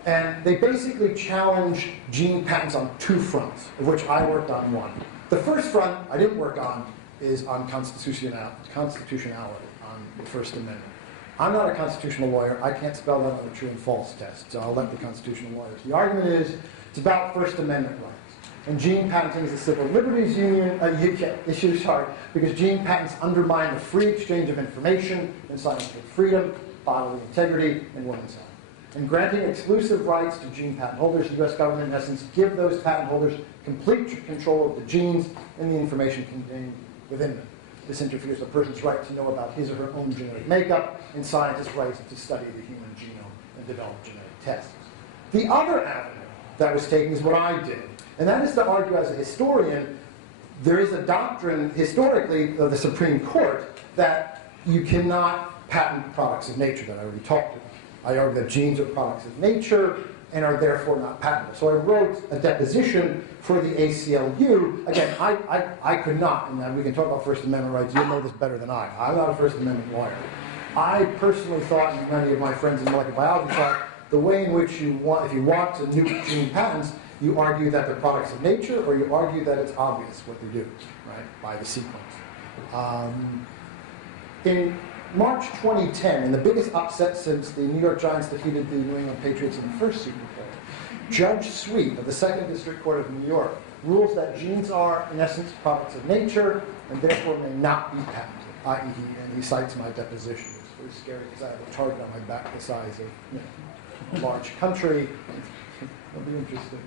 And they basically challenged gene patents on two fronts, of which I worked on one. The first front I didn't work on is on constitutionality, on the First Amendment. I'm not a constitutional lawyer. I can't spell that on a true and false test, so I'll let the constitutional lawyers. The argument is it's about First Amendment rights. And gene patenting is a civil liberties issue, because gene patents undermine the free exchange of information and scientific freedom, bodily integrity, and women's health. And granting exclusive rights to gene patent holders, the U.S. government, in essence, give those patent holders complete control of the genes and the information contained within them. This interferes with a person's right to know about his or her own genetic makeup and scientists' rights to study the human genome and develop genetic tests. The other avenue that was taken is what I did, and that is to argue as a historian, there is a doctrine, historically, of the Supreme Court, that you cannot patent products of nature that I already talked about. I argue that genes are products of nature and are therefore not patentable. So I wrote a deposition for the ACLU. Again, I could not, and we can talk about First Amendment rights, you'll know this better than I. I'm not a First Amendment lawyer. I personally thought, and many of my friends in molecular biology thought, the way in which you want, if you want to nuke gene patents, you argue that they're products of nature, or you argue that it's obvious what they do, right, by the sequence. In March 2010, in the biggest upset since the New York Giants defeated the New England Patriots in the first Super Bowl, Judge Sweet of the 2nd District Court of New York rules that genes are, in essence, products of nature and therefore may not be patented, i.e., and he cites my deposition. It's very scary because I have a target on my back the size of a large country. It'll be interesting.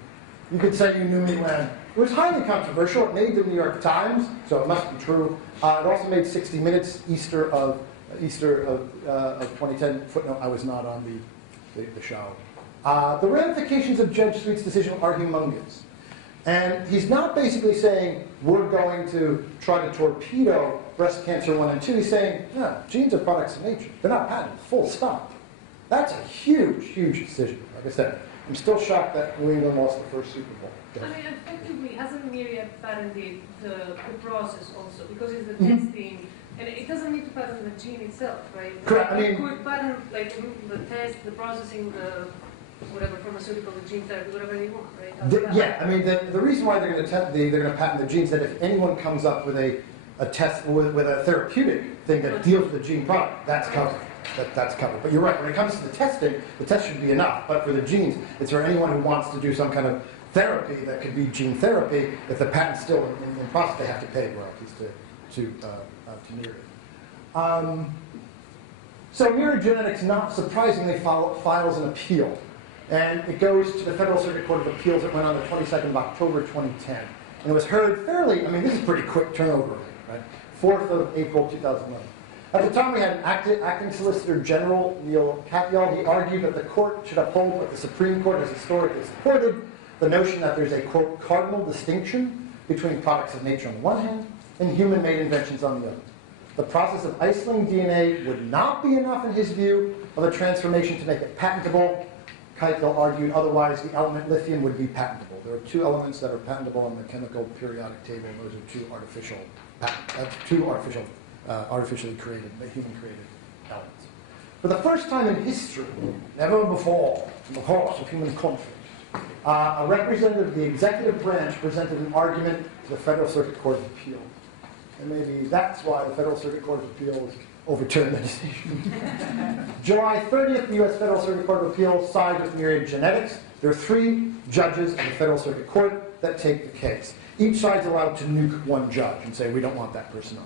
You could say you knew me when it was highly controversial. It made the New York Times, so it must be true. It also made 60 Minutes, Easter of 2010. Footnote, I was not on the show. The ramifications of Judge Sweet's decision are humongous. And he's not basically saying, we're going to try to torpedo breast cancer 1 and 2. He's saying, no, genes are products of nature. They're not patented, full stop. That's a huge, huge decision. Like I said, I'm still shocked that New England lost the first Super Bowl. I mean, effectively, hasn't Myriad patented the process also? Because it's the testing, and it doesn't need to patent the gene itself, right? Correct. I mean, you could patent like the test, the processing, the whatever pharmaceutical, the gene therapy, whatever you want, right? Yeah, I mean, the reason why they're going to patent the genes, that if anyone comes up with a test with a therapeutic thing that deals with the gene product, that's covered. That's covered. But you're right, when it comes to the testing, the test should be enough. But for the genes, it's for anyone who wants to do some kind of therapy that could be gene therapy. If the patent's still in process, they have to pay royalties to Myriad. So Myriad Genetics, not surprisingly, files an appeal. And it goes to the Federal Circuit Court of Appeals. It went on the 22nd of October 2010. And it was heard fairly, I mean, this is pretty quick turnover, right? 4th of April 2011. At the time, we had acting Solicitor General Neil Katyal. He argued that the court should uphold what the Supreme Court has historically supported, the notion that there's a, quote, cardinal distinction between products of nature on the one hand and human-made inventions on the other. The process of isolating DNA would not be enough, in his view, of a transformation to make it patentable. Katyal argued otherwise the element lithium would be patentable. There are two elements that are patentable in the chemical periodic table. Those are artificially created, human-created elements. For the first time in history, never before, in the course of human conflict, a representative of the executive branch presented an argument to the Federal Circuit Court of Appeals. And maybe that's why the Federal Circuit Court of Appeals overturned the decision. July 30th, the U.S. Federal Circuit Court of Appeals sided with Myriad Genetics. There are 3 judges in the Federal Circuit Court that take the case. Each side's allowed to nuke one judge and say, we don't want that person on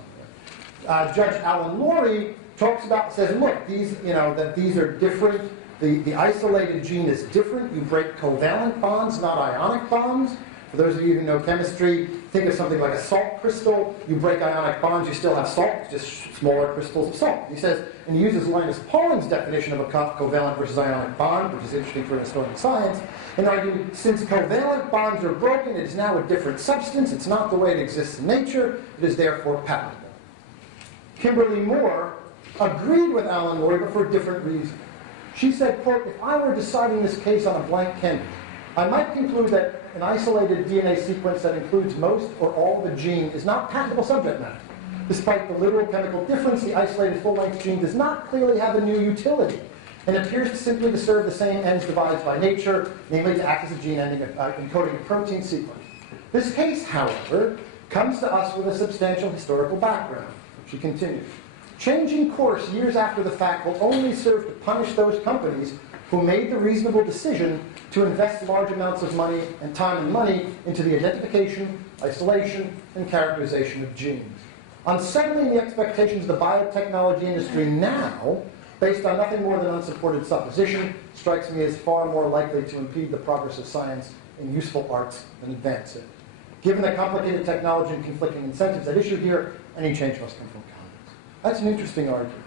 there. Judge Alan Lorry says, look, that these are different. The isolated gene is different. You break covalent bonds, not ionic bonds. For those of you who know chemistry, think of something like a salt crystal. You break ionic bonds, you still have salt, just smaller crystals of salt. He says, and he uses Linus Pauling's definition of a covalent versus ionic bond, which is interesting for an historian of science, and argued, since covalent bonds are broken, it is now a different substance. It's not the way it exists in nature. It is therefore patentable. Kimberly Moore agreed with Alan Lorry, but for a different reason. She said, quote, if I were deciding this case on a blank canvas, I might conclude that an isolated DNA sequence that includes most or all of a gene is not patentable subject matter. Despite the literal chemical difference, the isolated full-length gene does not clearly have a new utility and appears simply to serve the same ends devised by nature, namely to act as a gene ending encoding a protein sequence. This case, however, comes to us with a substantial historical background. She continues. Changing course years after the fact will only serve to punish those companies who made the reasonable decision to invest large amounts of money and time and money into the identification, isolation, and characterization of genes. Unsettling the expectations of the biotechnology industry now, based on nothing more than unsupported supposition, strikes me as far more likely to impede the progress of science in useful arts than advance it. Given the complicated technology and conflicting incentives at issue here, any change must come from Congress. That's an interesting argument,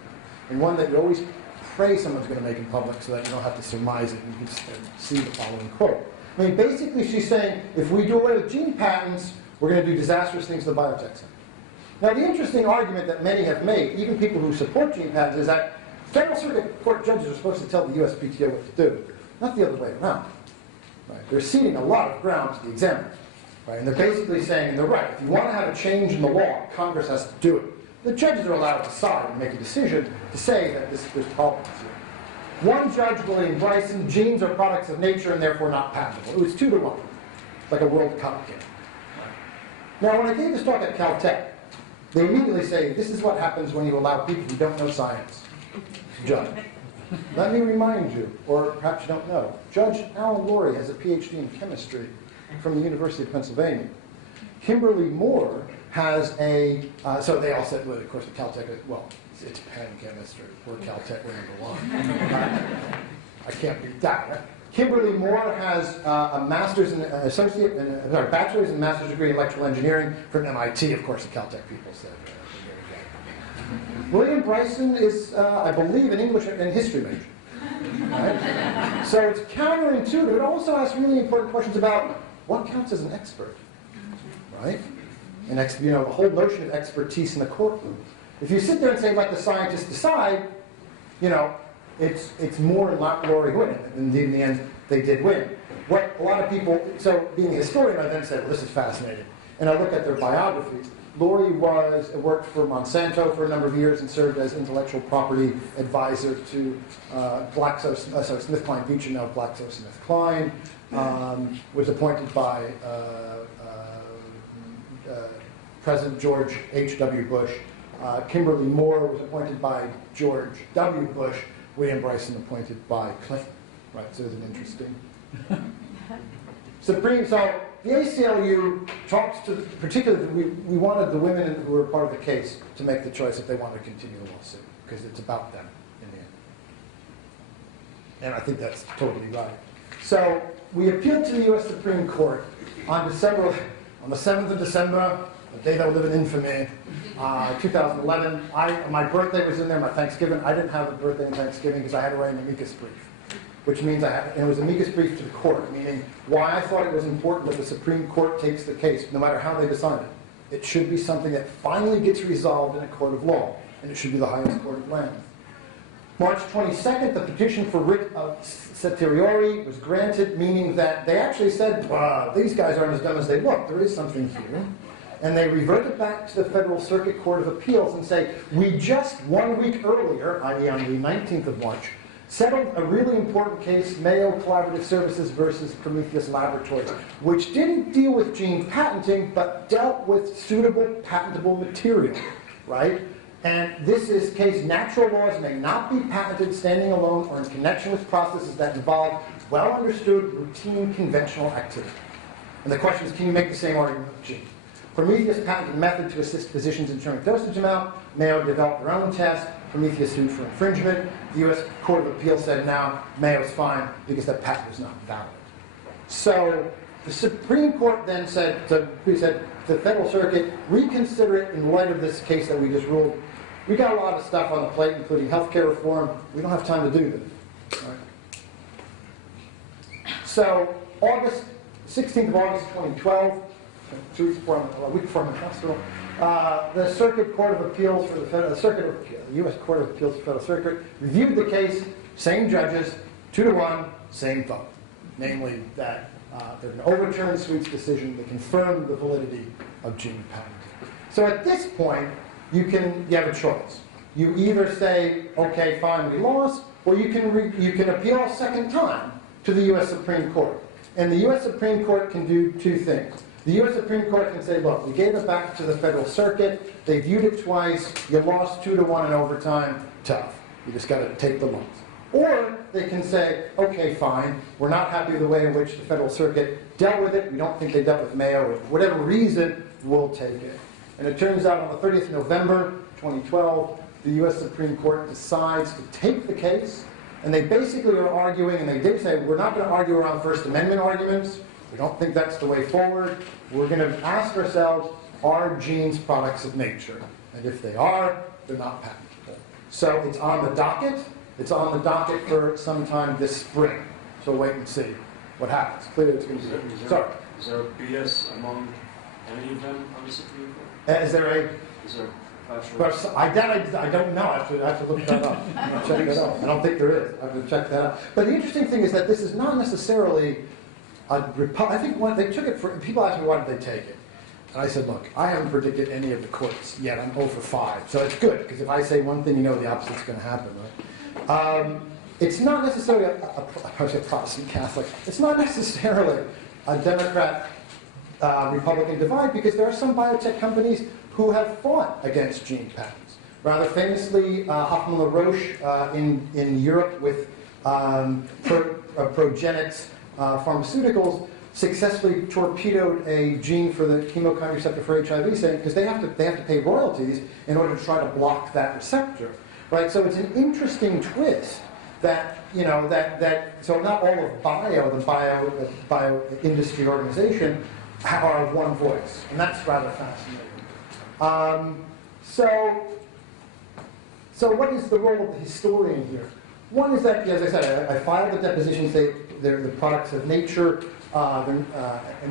and one that you always pray someone's going to make in public so that you don't have to surmise it and you can just see the following quote. I mean, basically she's saying, if we do away with gene patents, we're going to do disastrous things to the biotech sector. Now, the interesting argument that many have made, even people who support gene patents, is that Federal Circuit Court judges are supposed to tell the USPTO what to do, not the other way around. Right? They're ceding a lot of ground to the examiners. Right? And they're basically saying, and they're right, if you want to have a change in the law, Congress has to do it. The judges are allowed to decide and make a decision to say that there's problems here. One judge, William Bryson, genes are products of nature and therefore not patentable. It was 2-1, like a World Cup game. Now, when I gave this talk at Caltech, they immediately say, this is what happens when you allow people who don't know science to judge. Let me remind you, or perhaps you don't know, Judge Alan Lorry has a PhD in chemistry from the University of Pennsylvania. Kimberly Moore has a, so they all said, well, of course, the Caltech, well, it's Penn chemistry. We're Caltech, we're #1. I can't beat that. Right? Kimberly Moore has a master's in bachelor's and master's degree in electrical engineering from MIT. Of course, the Caltech people said. William Bryson is, I believe, an English and history major. Right? So it's counterintuitive. It also asks really important questions about what counts as an expert, right? And the whole notion of expertise in the courtroom. If you sit there and say, let the scientists decide, it's more like Lorry winning. Indeed, in the end, they did win. What a lot of people, so being a historian, I then said, well, this is fascinating. And I looked at their biographies. Lorry worked for Monsanto for a number of years and served as intellectual property advisor to SmithKline Beecham, now GlaxoSmithKline. Was appointed by President George H.W. Bush. Kimberly Moore was appointed by George W. Bush. William Bryson appointed by Clinton. Right, so it's an interesting. Supreme, so the ACLU talks to, particularly, we wanted the women who were part of the case to make the choice if they wanted to continue the lawsuit, because it's about them in the end. And I think that's totally right. So we appealed to the U.S. Supreme Court on the 7th of December, the day that will live in infamy, 2011. My birthday was in there, my Thanksgiving. I didn't have a birthday and Thanksgiving because I had to write an amicus brief, which means and it was an amicus brief to the court, meaning why I thought it was important that the Supreme Court takes the case, no matter how they decide it. It should be something that finally gets resolved in a court of law, and it should be the highest court of land. March 22nd, the petition for writ of certiorari was granted, meaning that they actually said, these guys aren't as dumb as they look. There is something here. And they reverted back to the Federal Circuit Court of Appeals and say, we just 1 week earlier, i.e. on the 19th of March, settled a really important case, Mayo Collaborative Services versus Prometheus Laboratories, which didn't deal with gene patenting, but dealt with suitable patentable material, right? And this is case, natural laws may not be patented standing alone or in connection with processes that involve well-understood, routine, conventional activity. And the question is, can you make the same argument with gene? Prometheus patented a method to assist physicians in determining dosage amount. Mayo developed their own test. Prometheus sued for infringement. The U.S. Court of Appeals said, now Mayo's fine because that patent was not valid. So the Supreme Court then said to the Federal Circuit, reconsider it in light of this case that we just ruled. We got a lot of stuff on the plate, including healthcare reform. We don't have time to do this. Right? So 16th of August 2012, 2 weeks before, a week before my hospital, the Circuit Court of Appeals for the U.S. Court of Appeals for the Federal Circuit reviewed the case, same judges, 2-1, same vote. Namely that they're going to overturn Sweet's decision to confirm the validity of gene patenting. So at this point, you have a choice. You either say, okay, fine, we lost, or you can appeal a second time to the U.S. Supreme Court. And the U.S. Supreme Court can do two things. The U.S. Supreme Court can say, look, we gave it back to the Federal Circuit. They viewed it twice. You lost 2-1 in overtime. Tough. You just got to take the loss. Or they can say, okay, fine. We're not happy with the way in which the Federal Circuit dealt with it. We don't think they dealt with Mayo. For whatever reason, we'll take it. And it turns out on the 30th of November, 2012, the U.S. Supreme Court decides to take the case. And they basically are arguing, and they did say, we're not going to argue around First Amendment arguments. We don't think that's the way forward. We're going to ask ourselves, are genes products of nature? And if they are, they're not patentable. So it's on the docket. It's on the docket for sometime this spring. So wait and see what happens. Clearly it's going to be... Sorry. Is there a bias among any of them on the Supreme Court? Is there a... Is there I don't know. I have to look that up. Check that out. I don't think there is. I have to check that out. But the interesting thing is that this is not necessarily I think when they took it for, people ask me why did they take it. And I said, look, I haven't predicted any of the courts yet. I'm 0 for 5. So it's good, because if I say one thing, you know the opposite's going to happen, right? It's not necessarily a Protestant Catholic. It's not necessarily a Democrat Republican divide, because there are some biotech companies who have fought against gene patents. Rather famously, Hoffmann La Roche in Europe with Progenics Pharmaceuticals successfully torpedoed a gene for the chemokine receptor for HIV, saying because they have to pay royalties in order to try to block that receptor, right? So it's an interesting twist that so not all of the bio industry organization are of one voice, and that's rather fascinating. So what is the role of the historian here? One is that, as I said, I filed the deposition, say they're the products of nature, and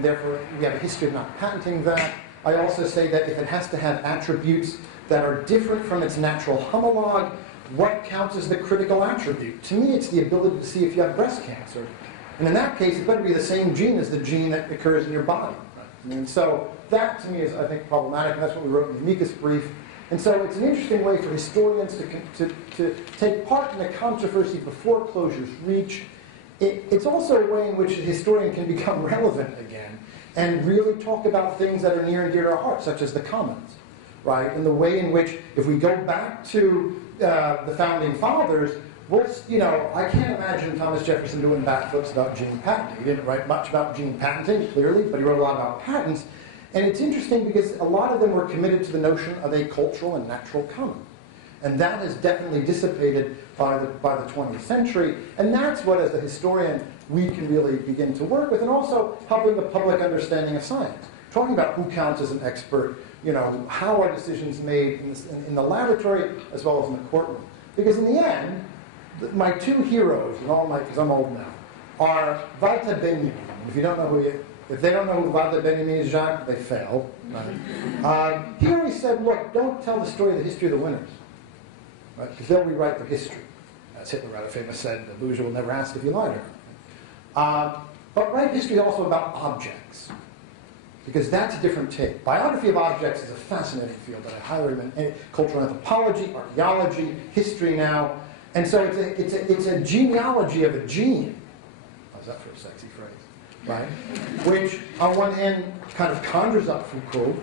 therefore we have a history of not patenting that. I also say that if it has to have attributes that are different from its natural homologue, what counts as the critical attribute? To me, it's the ability to see if you have breast cancer. And in that case, it better be the same gene as the gene that occurs in your body. And so that, to me, is, I think, problematic, and that's what we wrote in the amicus brief. And so it's an interesting way for historians to take part in the controversy before closures reach. It's also a way in which a historian can become relevant again and really talk about things that are near and dear to our hearts, such as the commons, right? And the way in which, if we go back to the Founding Fathers, well, you know, I can't imagine Thomas Jefferson doing backflips about gene patenting. He didn't write much about gene patenting, clearly, but he wrote a lot about patents. And it's interesting because a lot of them were committed to the notion of a cultural and natural common. And that has definitely dissipated by the 20th century. And that's what, as a historian, we can really begin to work with, and also helping the public understanding of science. Talking about who counts as an expert, you know, how are decisions made in the laboratory as well as in the courtroom. Because in the end, my two heroes, because I'm old now, are Walter Benjamin. If you don't know if they don't know who Walter Benjamin is, Jacques, they failed. Right? He always said, look, don't tell the story of the history of the winners, right? Because they'll rewrite their history. As Hitler rather famous said, the loser will never ask if you lied to her. But write history also about objects, because that's a different take. Biography of objects is a fascinating field that I highly recommend. Cultural anthropology, archaeology, history now. And so it's a genealogy of a gene. How's that for a sexy phrase? Right? Which, on one hand, kind of conjures up Foucault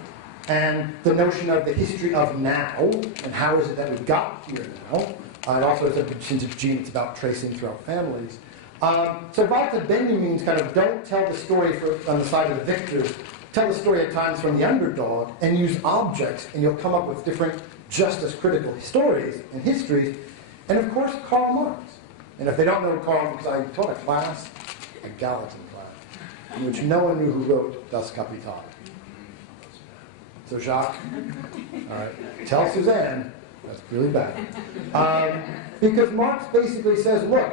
and the notion of the history of now, and how is it that we got here now. It also is since it's gene, it's about tracing throughout families. So Walter Benjamin's kind of don't tell the story on the side of the victors, tell the story at times from the underdog, and use objects, and you'll come up with different just as critical stories and histories. And of course, Karl Marx. And if they don't know Karl, because I taught a class, a Gallatin class, in which no one knew who wrote Das Kapital. So Jacques, all right, tell Suzanne, that's really bad. Because Marx basically says, look,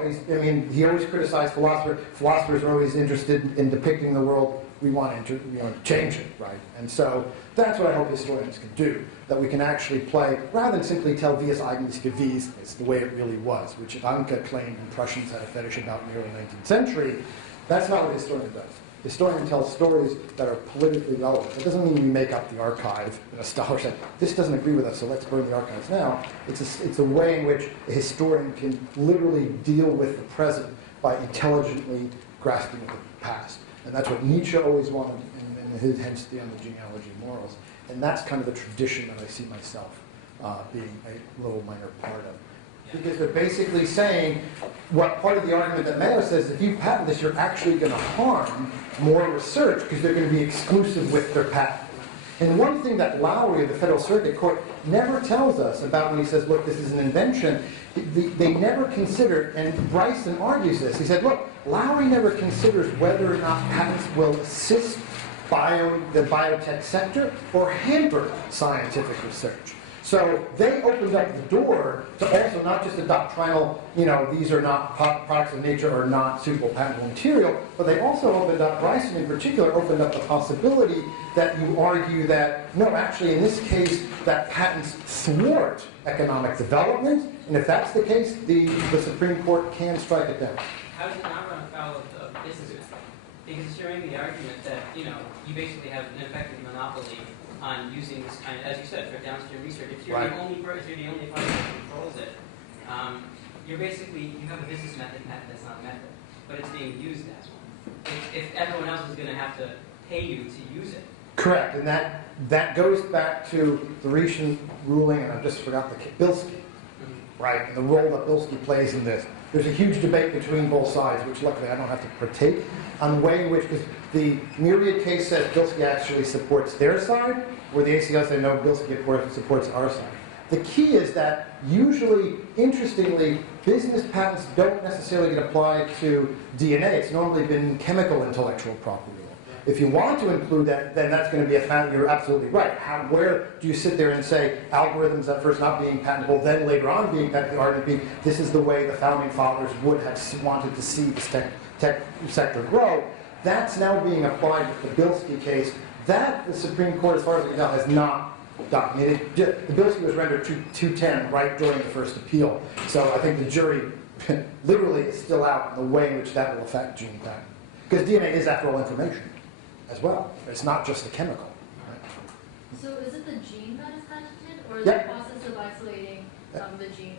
he always criticized philosophers. Philosophers are always interested in depicting the world. We want to change it, right? And so that's what I hope historians can do, that we can actually play, rather than simply tell wie es eigentlich gewesen is, the way it really was, which Anka claimed and Prussians had a fetish about in the early 19th century. That's not what a historian does. A historian tells stories that are politically relevant. It doesn't mean we make up the archive, and a scholar said, this doesn't agree with us, so let's burn the archives now. It's a way in which a historian can literally deal with the present by intelligently grasping at the past. And that's what Nietzsche always wanted, and hence the end of Genealogy and Morals. And that's kind of the tradition that I see myself being a little minor part of. Because they're basically saying, what part of the argument that Mayo says, if you patent this, you're actually going to harm more research, because they're going to be exclusive with their patent. And one thing that Lowry of the Federal Circuit Court never tells us about when he says, look, this is an invention, they never considered, and Bryson argues this, he said, look, Lowry never considers whether or not patents will assist the biotech sector or hamper scientific research. So they opened up the door to also not just a doctrinal, these are not products of nature or not suitable patentable material, but they also opened up, Bryson in particular, opened up the possibility that you argue that, no, actually in this case, that patents thwart economic development, and if that's the case, the Supreme Court can strike it down. How does it not run afoul of business method? Because you're making the argument that, you basically have an effective monopoly on using this kind of, as you said, for downstream research. If you're the only person, you're the only party that controls it, you have a business method that's not a method, but it's being used as one. If everyone else is going to have to pay you to use it. Correct, and that goes back to the recent ruling, and I just forgot the Bilski, right, and the role that Bilski plays in this. There's a huge debate between both sides, which luckily I don't have to partake, on the way in which, because the Myriad case says Bilski actually supports their side, where the ACLU say no, Bilski supports our side. The key is that usually, interestingly, business patents don't necessarily get applied to DNA. It's normally been chemical intellectual property law. If you want to include that, then that's going to be a fact. You're absolutely right. Where do you sit there and say algorithms at first not being patentable, then later on being patentable, this is the way the founding fathers would have wanted to see this tech sector grow? That's now being applied with the Bilski case. That the Supreme Court, as far as we know, has not documented. The Bilski was rendered 210 right during the first appeal. So I think the jury literally is still out in the way in which that will affect gene patent. Because DNA is, after all, information as well. It's not just a chemical. Right? So is it the gene that is patented, or is the process of isolating the gene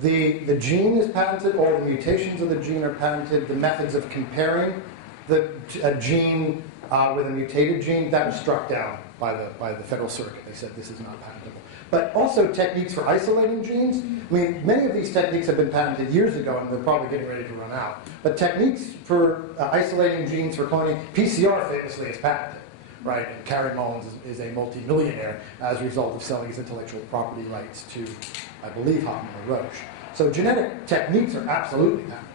patented? The gene is patented, all the mutations of the gene are patented, the methods of comparing a gene with a mutated gene, that was struck down by the Federal Circuit. They said this is not patentable. But also techniques for isolating genes. I mean, many of these techniques have been patented years ago, and they're probably getting ready to run out. But techniques for isolating genes for cloning, PCR famously is patented, right? And Karen Mullins is a multimillionaire as a result of selling his intellectual property rights to, I believe, Hoffman or Roche. So genetic techniques are absolutely patentable.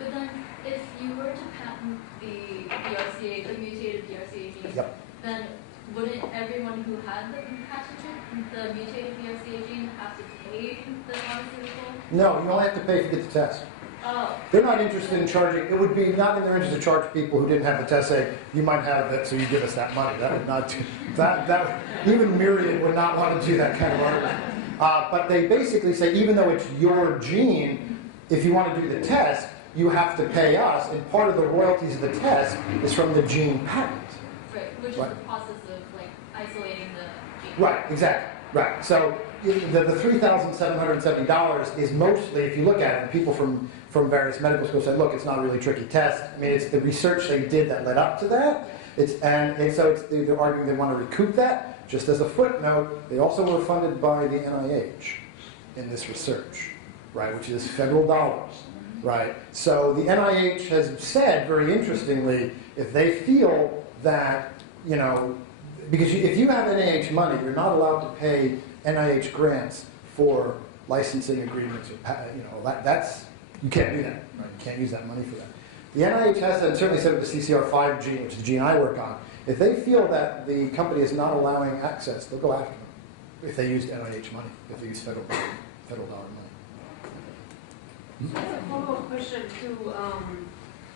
But then, if you were to patent the BRCA, the mutated BRCA gene, Yep. then wouldn't everyone who had the mutated BRCA gene have to pay the pharmaceutical? No, you only have to pay if you get the test. Oh. They're not interested in charging. It would be not in their interest to charge people who didn't have the test. Say, you might have that, so you give us that money. That would not. That even Myriad would not want to do that kind of argument. But they basically say, even though it's your gene, if you want to do the test, you have to pay us, and part of the royalties of the test is from the gene patent. Right, which is Right. the process of like isolating the gene. Right, exactly. Right. So the $3,770 is mostly, if you look at it, and people from various medical schools said, look, it's not a really tricky test. I mean, it's the research they did that led up to that. They're arguing they want to recoup that. Just as a footnote, they also were funded by the NIH in this research, right, which is federal dollars, right? So the NIH has said, very interestingly, if they feel that, you know, because if you have NIH money, you're not allowed to pay NIH grants for licensing agreements, or, you know, that's, you can't do that, right? You can't use that money for that. The NIH has said, and certainly said with the CCR5 gene, which is the gene I work on, if they feel that the company is not allowing access, they'll go after them if they used NIH money, if they use federal dollar money. So as a follow-up question to,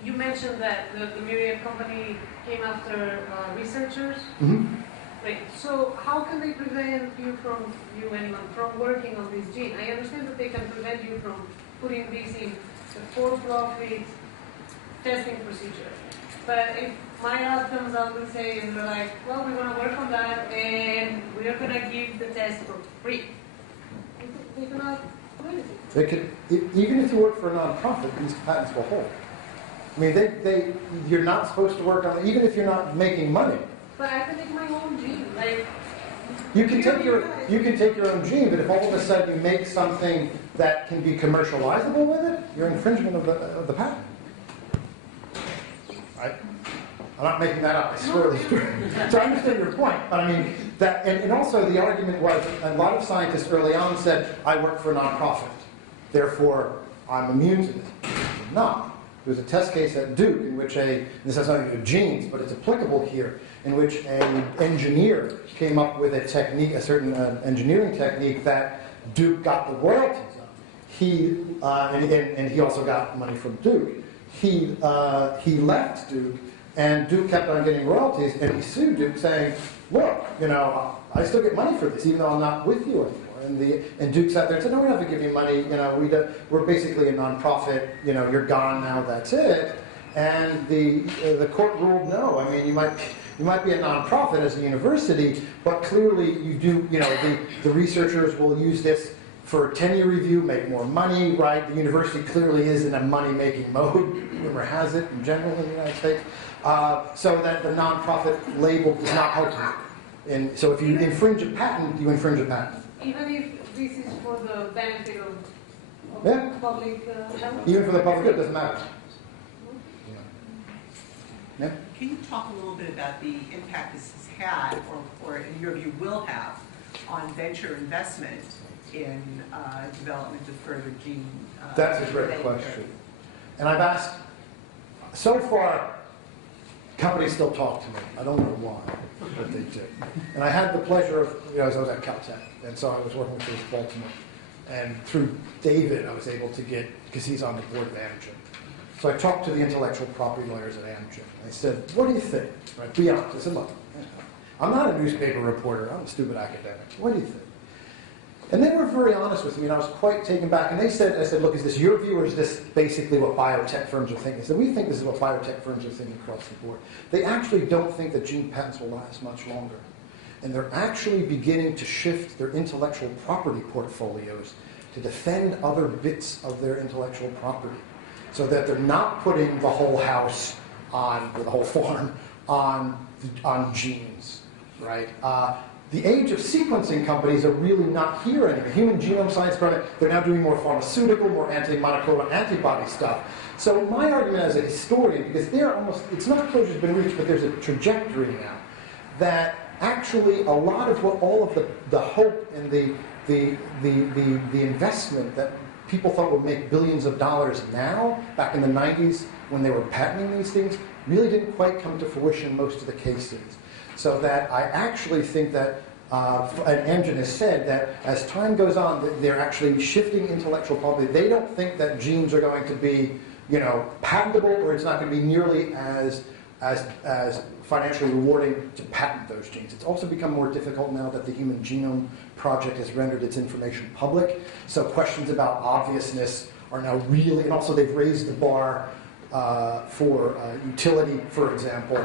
you mentioned that the Myriad company came after researchers. Mm-hmm. Right. So how can they prevent anyone from working on this gene? I understand that they can prevent you from putting this in the for-profit testing procedure. But if my lab comes out and say, and they're like, well, we want to work on that, and we're going to give the test for free, they cannot do anything. They could, even if you work for a nonprofit, these patents will hold. I mean, you're not supposed to work on it, even if you're not making money. But I can make my own gene. Like, You can take your own gene, but if all of a sudden you make something that can be commercializable with it, you're infringement of the patent. Right? I'm not making that up. I swear it's true. So I understand your point, but I mean that, and also the argument was a lot of scientists early on said, "I work for a nonprofit, therefore I'm immune to this." No. There was a test case at Duke in which this has nothing to do with genes, but it's applicable here, in which an engineer came up with a technique, a certain engineering technique that Duke got the royalties of. And he also got money from Duke. He left Duke, and Duke kept on getting royalties, and he sued Duke saying, look, you know, I still get money for this, even though I'm not with you anymore. And Duke sat there and said, no, we don't have to give you money. You know, we're basically a nonprofit. You know, you're gone now. That's it. And the court ruled no. I mean, you might be a nonprofit as a university, but clearly you do. You know, the researchers will use this for tenure review, make more money. Right? The university clearly is in a money-making mode. Rumor has it in general in the United States. So that the nonprofit label does not help you. And so if you infringe a patent, you infringe a patent. even if this is for the benefit of Yeah. public health? Even for the public good, doesn't matter. Yeah. Can you talk a little bit about the impact this has had, or in your view will have, on venture investment in development of further gene? That's a great related question. And I've asked, so far, companies still talk to me. I don't know why, but they do. And I had the pleasure of, I was at Caltech, and so I was working with Baltimore. And through David, I was able to get, because he's on the board of Amgen. So I talked to the intellectual property lawyers at Amgen. I said, what do you think? Right, be honest. I said, look, I'm not a newspaper reporter. I'm a stupid academic. What do you think? And they were very honest with me, and I was quite taken back. And they said, I said, look, is this your view, or is this basically what biotech firms are thinking? I said, we think this is what biotech firms are thinking across the board. They actually don't think that gene patents will last much longer. And they're actually beginning to shift their intellectual property portfolios to defend other bits of their intellectual property, so that they're not putting the whole house on, or the whole farm, on genes. right? The age of sequencing companies are really not here anymore. Human Genome Science Project, they're now doing more pharmaceutical, more anti-monoclonal antibody stuff. So my argument as a historian, because they're almost, it's not closure's been reached, but there's a trajectory now that actually a lot of what, all of the hope and the investment that people thought would make billions of dollars now, back in the 90s when they were patenting these things, really didn't quite come to fruition in most of the cases. So that I actually think that, and Amgen has said that as time goes on, they're actually shifting intellectual property. They don't think that genes are going to be, patentable, or it's not going to be nearly as financially rewarding to patent those genes. It's also become more difficult now that the Human Genome Project has rendered its information public. So questions about obviousness are now really, and also they've raised the bar for utility, for example,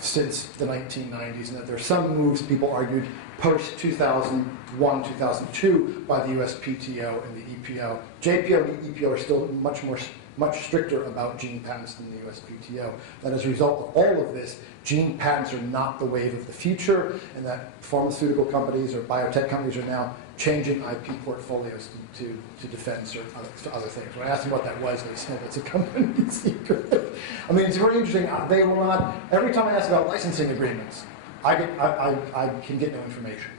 since the 1990s, and that there are some moves, people argued, post-2001, 2002 by the USPTO and the EPO. JPO and the EPO are still much stricter about gene patents than the USPTO. That as a result of all of this, gene patents are not the wave of the future, and that pharmaceutical companies or biotech companies are now changing IP portfolios to defend certain other things. When I asked them what that was, they said it's a company secret. I mean, it's very interesting. They will not, every time I ask about licensing agreements, I can get no information.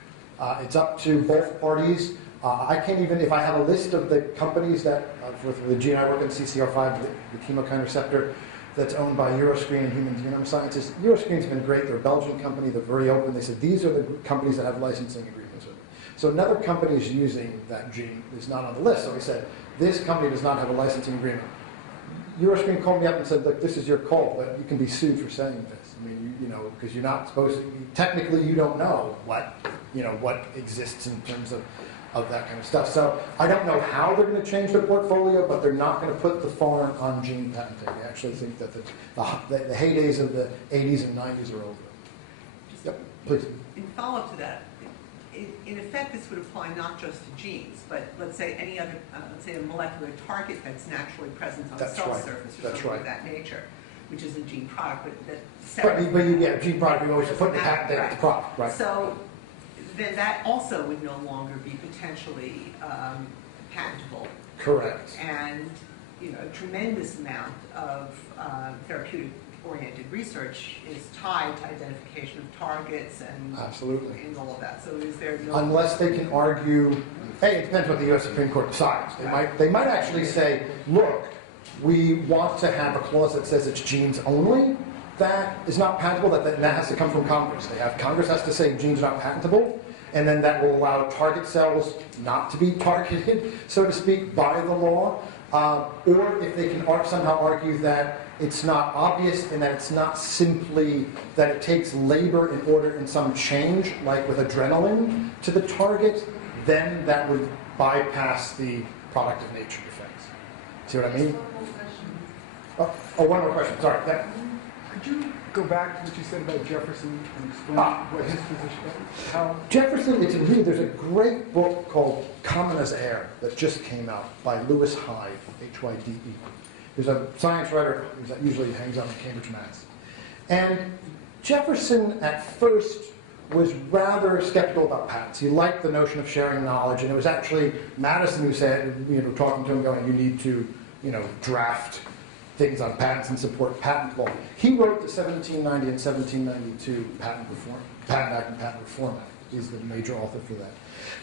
It's up to both parties. I can't even, if I have a list of the companies that, for the gene I work in, CCR5, the chemokine receptor, that's owned by Euroscreen and Human Genome Sciences. Euroscreen's been great. They're a Belgian company. They're very open. They said these are the companies that have licensing agreements with it. So another company is using that gene is not on the list. So we said, this company does not have a licensing agreement. Euroscreen called me up and said, look, this is your call, but you can be sued for saying this. I mean, because you're not supposed to, technically you don't know what exists in terms of that kind of stuff. So I don't know how they're going to change their portfolio, but they're not going to put the farm on gene patenting. I actually think that the heydays of the 80s and 90s are over. Yep, please. In follow-up to that, in effect, this would apply not just to genes, but let's say any other, let's say a molecular target that's naturally present on the cell surface or something of that nature, which is a gene product, but gene product, we always put the patent there at the product, right? So then that also would no longer be potentially patentable. Correct. And a tremendous amount of therapeutic-oriented research is tied to identification of targets and absolutely and all of that. So is there no, unless they can argue, hey, it depends what the U.S. Supreme Court decides. They might actually say, look, we want to have a clause that says it's genes only. That is not patentable. That has to come from Congress. Congress has to say genes are not patentable, and then that will allow target cells not to be targeted, so to speak, by the law. Or if they can somehow argue that it's not obvious and that it's not simply that it takes labor in some change, like with adrenaline, to the target, then that would bypass the product of nature defense. See what I mean? One more question. Sorry. Could you go back to what you said about Jefferson and explain what his position is? How Jefferson, there's a great book called Common as Air that just came out by Lewis Hyde, Hyde. He's a science writer that usually hangs out in Cambridge, Mass. And Jefferson, at first, was rather skeptical about patents. He liked the notion of sharing knowledge, and it was actually Madison who said, talking to him, going, you need to, draft things on patents and support patent law. He wrote the 1790 and 1792 Patent Act and Patent Reform Act. He's the major author for that.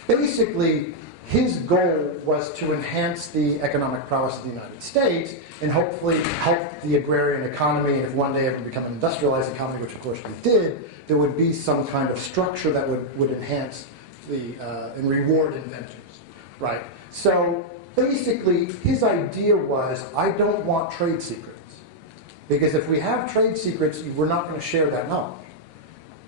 Basically, his goal was to enhance the economic prowess of the United States and hopefully help the agrarian economy, and if one day it would become an industrialized economy, which of course we did, there would be some kind of structure that would enhance and reward inventors, right? So basically, his idea was, I don't want trade secrets. Because if we have trade secrets, we're not going to share that knowledge.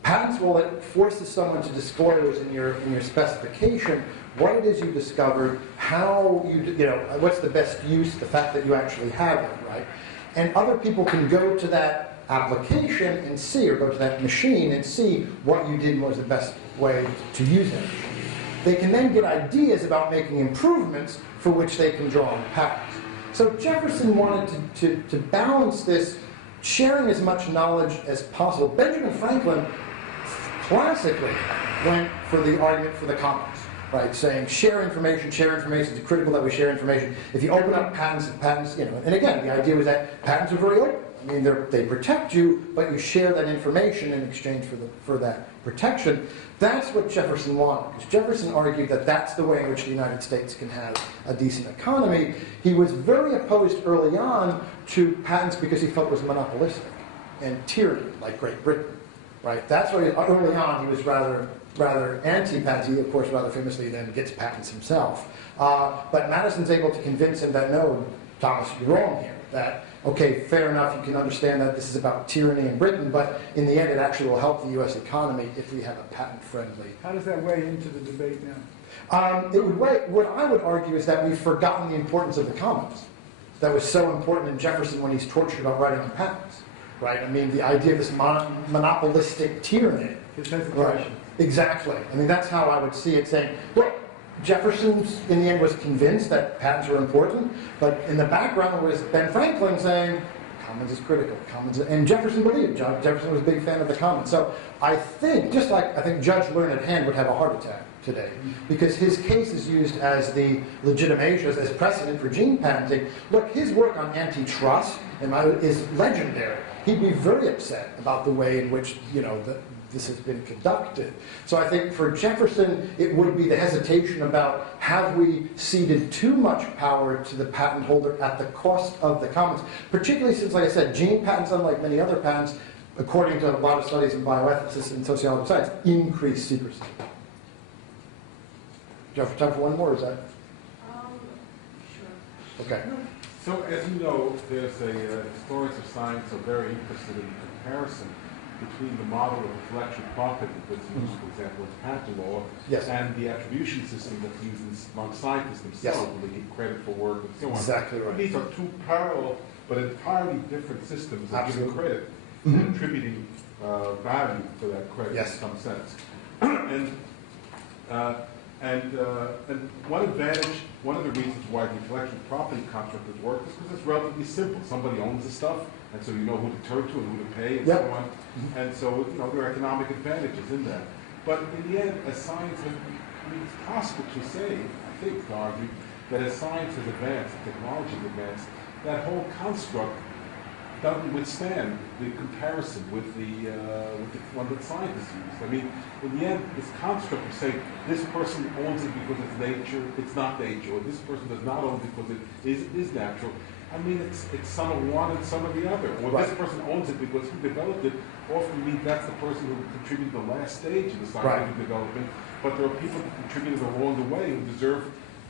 Patents, well, it forces someone to disclose in your specification what it is you discovered, how what's the best use, the fact that you actually have it, right? And other people can go to that application and see, or go to that machine and see what you did was the best way to use it. They can then get ideas about making improvements for which they can draw on patents. So Jefferson wanted to balance this, sharing as much knowledge as possible. Benjamin Franklin classically went for the argument for the commons, right? Saying share information is critical that we share information. If you open up patents, and again, the idea was that patents are very open. I mean, they protect you, but you share that information in exchange for that protection. That's what Jefferson wanted, because Jefferson argued that that's the way in which the United States can have a decent economy. He was very opposed early on to patents because he felt it was monopolistic and tyranny, like Great Britain, right? That's why early on he was rather anti-patents. He, of course, rather famously then gets patents himself. But Madison's able to convince him that, no, Thomas, you're wrong here. That, okay, fair enough, you can understand that this is about tyranny in Britain, but in the end it actually will help the U.S. economy if we have a patent-friendly. How does that weigh into the debate now? What I would argue is that we've forgotten the importance of the commons. That was so important in Jefferson when he's tortured about writing on patents, right? I mean, the idea of this monopolistic tyranny. His hesitation. Right. Exactly. I mean, that's how I would see it, saying, look, Jefferson, in the end, was convinced that patents were important, but in the background was Ben Franklin saying, commons is critical. And Jefferson believed. Jefferson was a big fan of the commons. So I think, just like I think Judge Learned Hand would have a heart attack today, because his case is used as the legitimation, as precedent for gene patenting. Look, his work on antitrust is legendary. He'd be very upset about the way in which, this has been conducted. So I think for Jefferson, it would be the hesitation about, have we ceded too much power to the patent holder at the cost of the commons? Particularly since, like I said, gene patents, unlike many other patents, according to a lot of studies in bioethics and sociology science, increase secrecy. Do you have time for one more, or is that? Sure. Okay. So as you know, there's historians of science are very interested in comparison between the model of intellectual property that's used, for example, in patent law, yes, and the attribution system that's used among scientists themselves, yes, when they give credit for work and so on. Exactly right. These are two parallel but entirely different systems of giving credit and attributing value to that credit, yes, in some sense. And one advantage, one of the reasons why the intellectual property construct has worked is because it's relatively simple. Somebody owns the stuff, and so you know who to turn to and who to pay, and so on. And so, there are economic advantages in that. But in the end, as science has, it's possible to say, I think, to argue, that as science has advanced, technology has advanced, that whole construct doesn't withstand the comparison with the one that scientists use. I mean, in the end, this construct of saying this person owns it because it's nature, it's not nature, or this person does not own it because it is natural. I mean, it's some of one and some of the other. Or this person owns it because who developed it, often means that's the person who contributed the last stage of the scientific development. But there are people who contributed along the way who deserve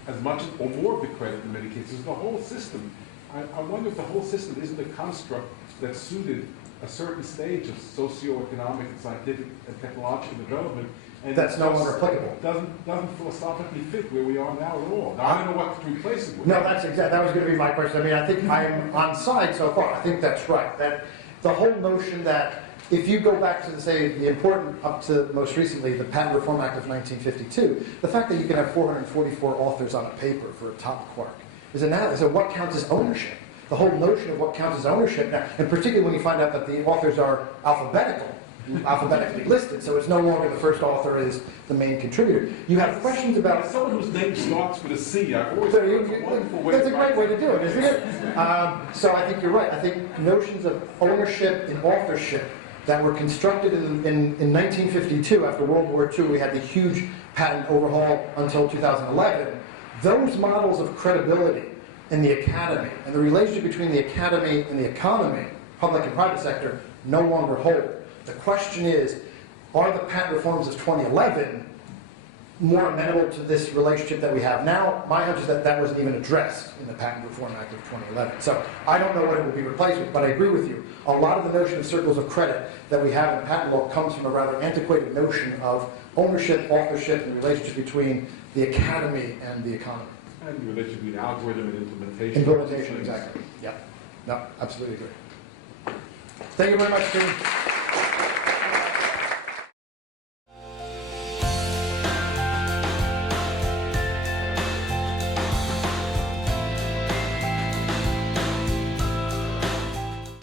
as much or more of the credit in many cases. The whole system, I wonder if the whole system isn't a construct that suited a certain stage of socio-economic and scientific and technological development. And that's no longer applicable. Doesn't philosophically fit where we are now at all. Now, I don't know what to replace it with. No, that's exactly, that was going to be my question. I mean, I think I'm on side so far. I think that's right. That the whole notion that if you go back to, say, the important, up to most recently, the Patent Reform Act of 1952, the fact that you can have 444 authors on a paper for a top quark is analogous. So what counts as ownership? The whole notion of what counts as ownership now, and particularly when you find out that the authors are alphabetically listed, so it's no longer the first author is the main contributor. You have questions about someone whose name starts with a C. I've always that's a great way to do it, isn't it? So I think you're right. I think notions of ownership and authorship that were constructed in 1952 after World War II, we had the huge patent overhaul until 2011. Those models of credibility in the academy and the relationship between the academy and the economy, public and private sector, no longer hold. The question is, are the patent reforms of 2011 more amenable to this relationship that we have now? My hunch is that that wasn't even addressed in the Patent Reform Act of 2011. So I don't know what it will be replaced with, but I agree with you. A lot of the notion of circles of credit that we have in patent law comes from a rather antiquated notion of ownership, authorship, and the relationship between the academy and the economy. And the relationship between algorithm and implementation. Implementation, exactly. Yeah. No, absolutely agree. Thank you very much, Tim.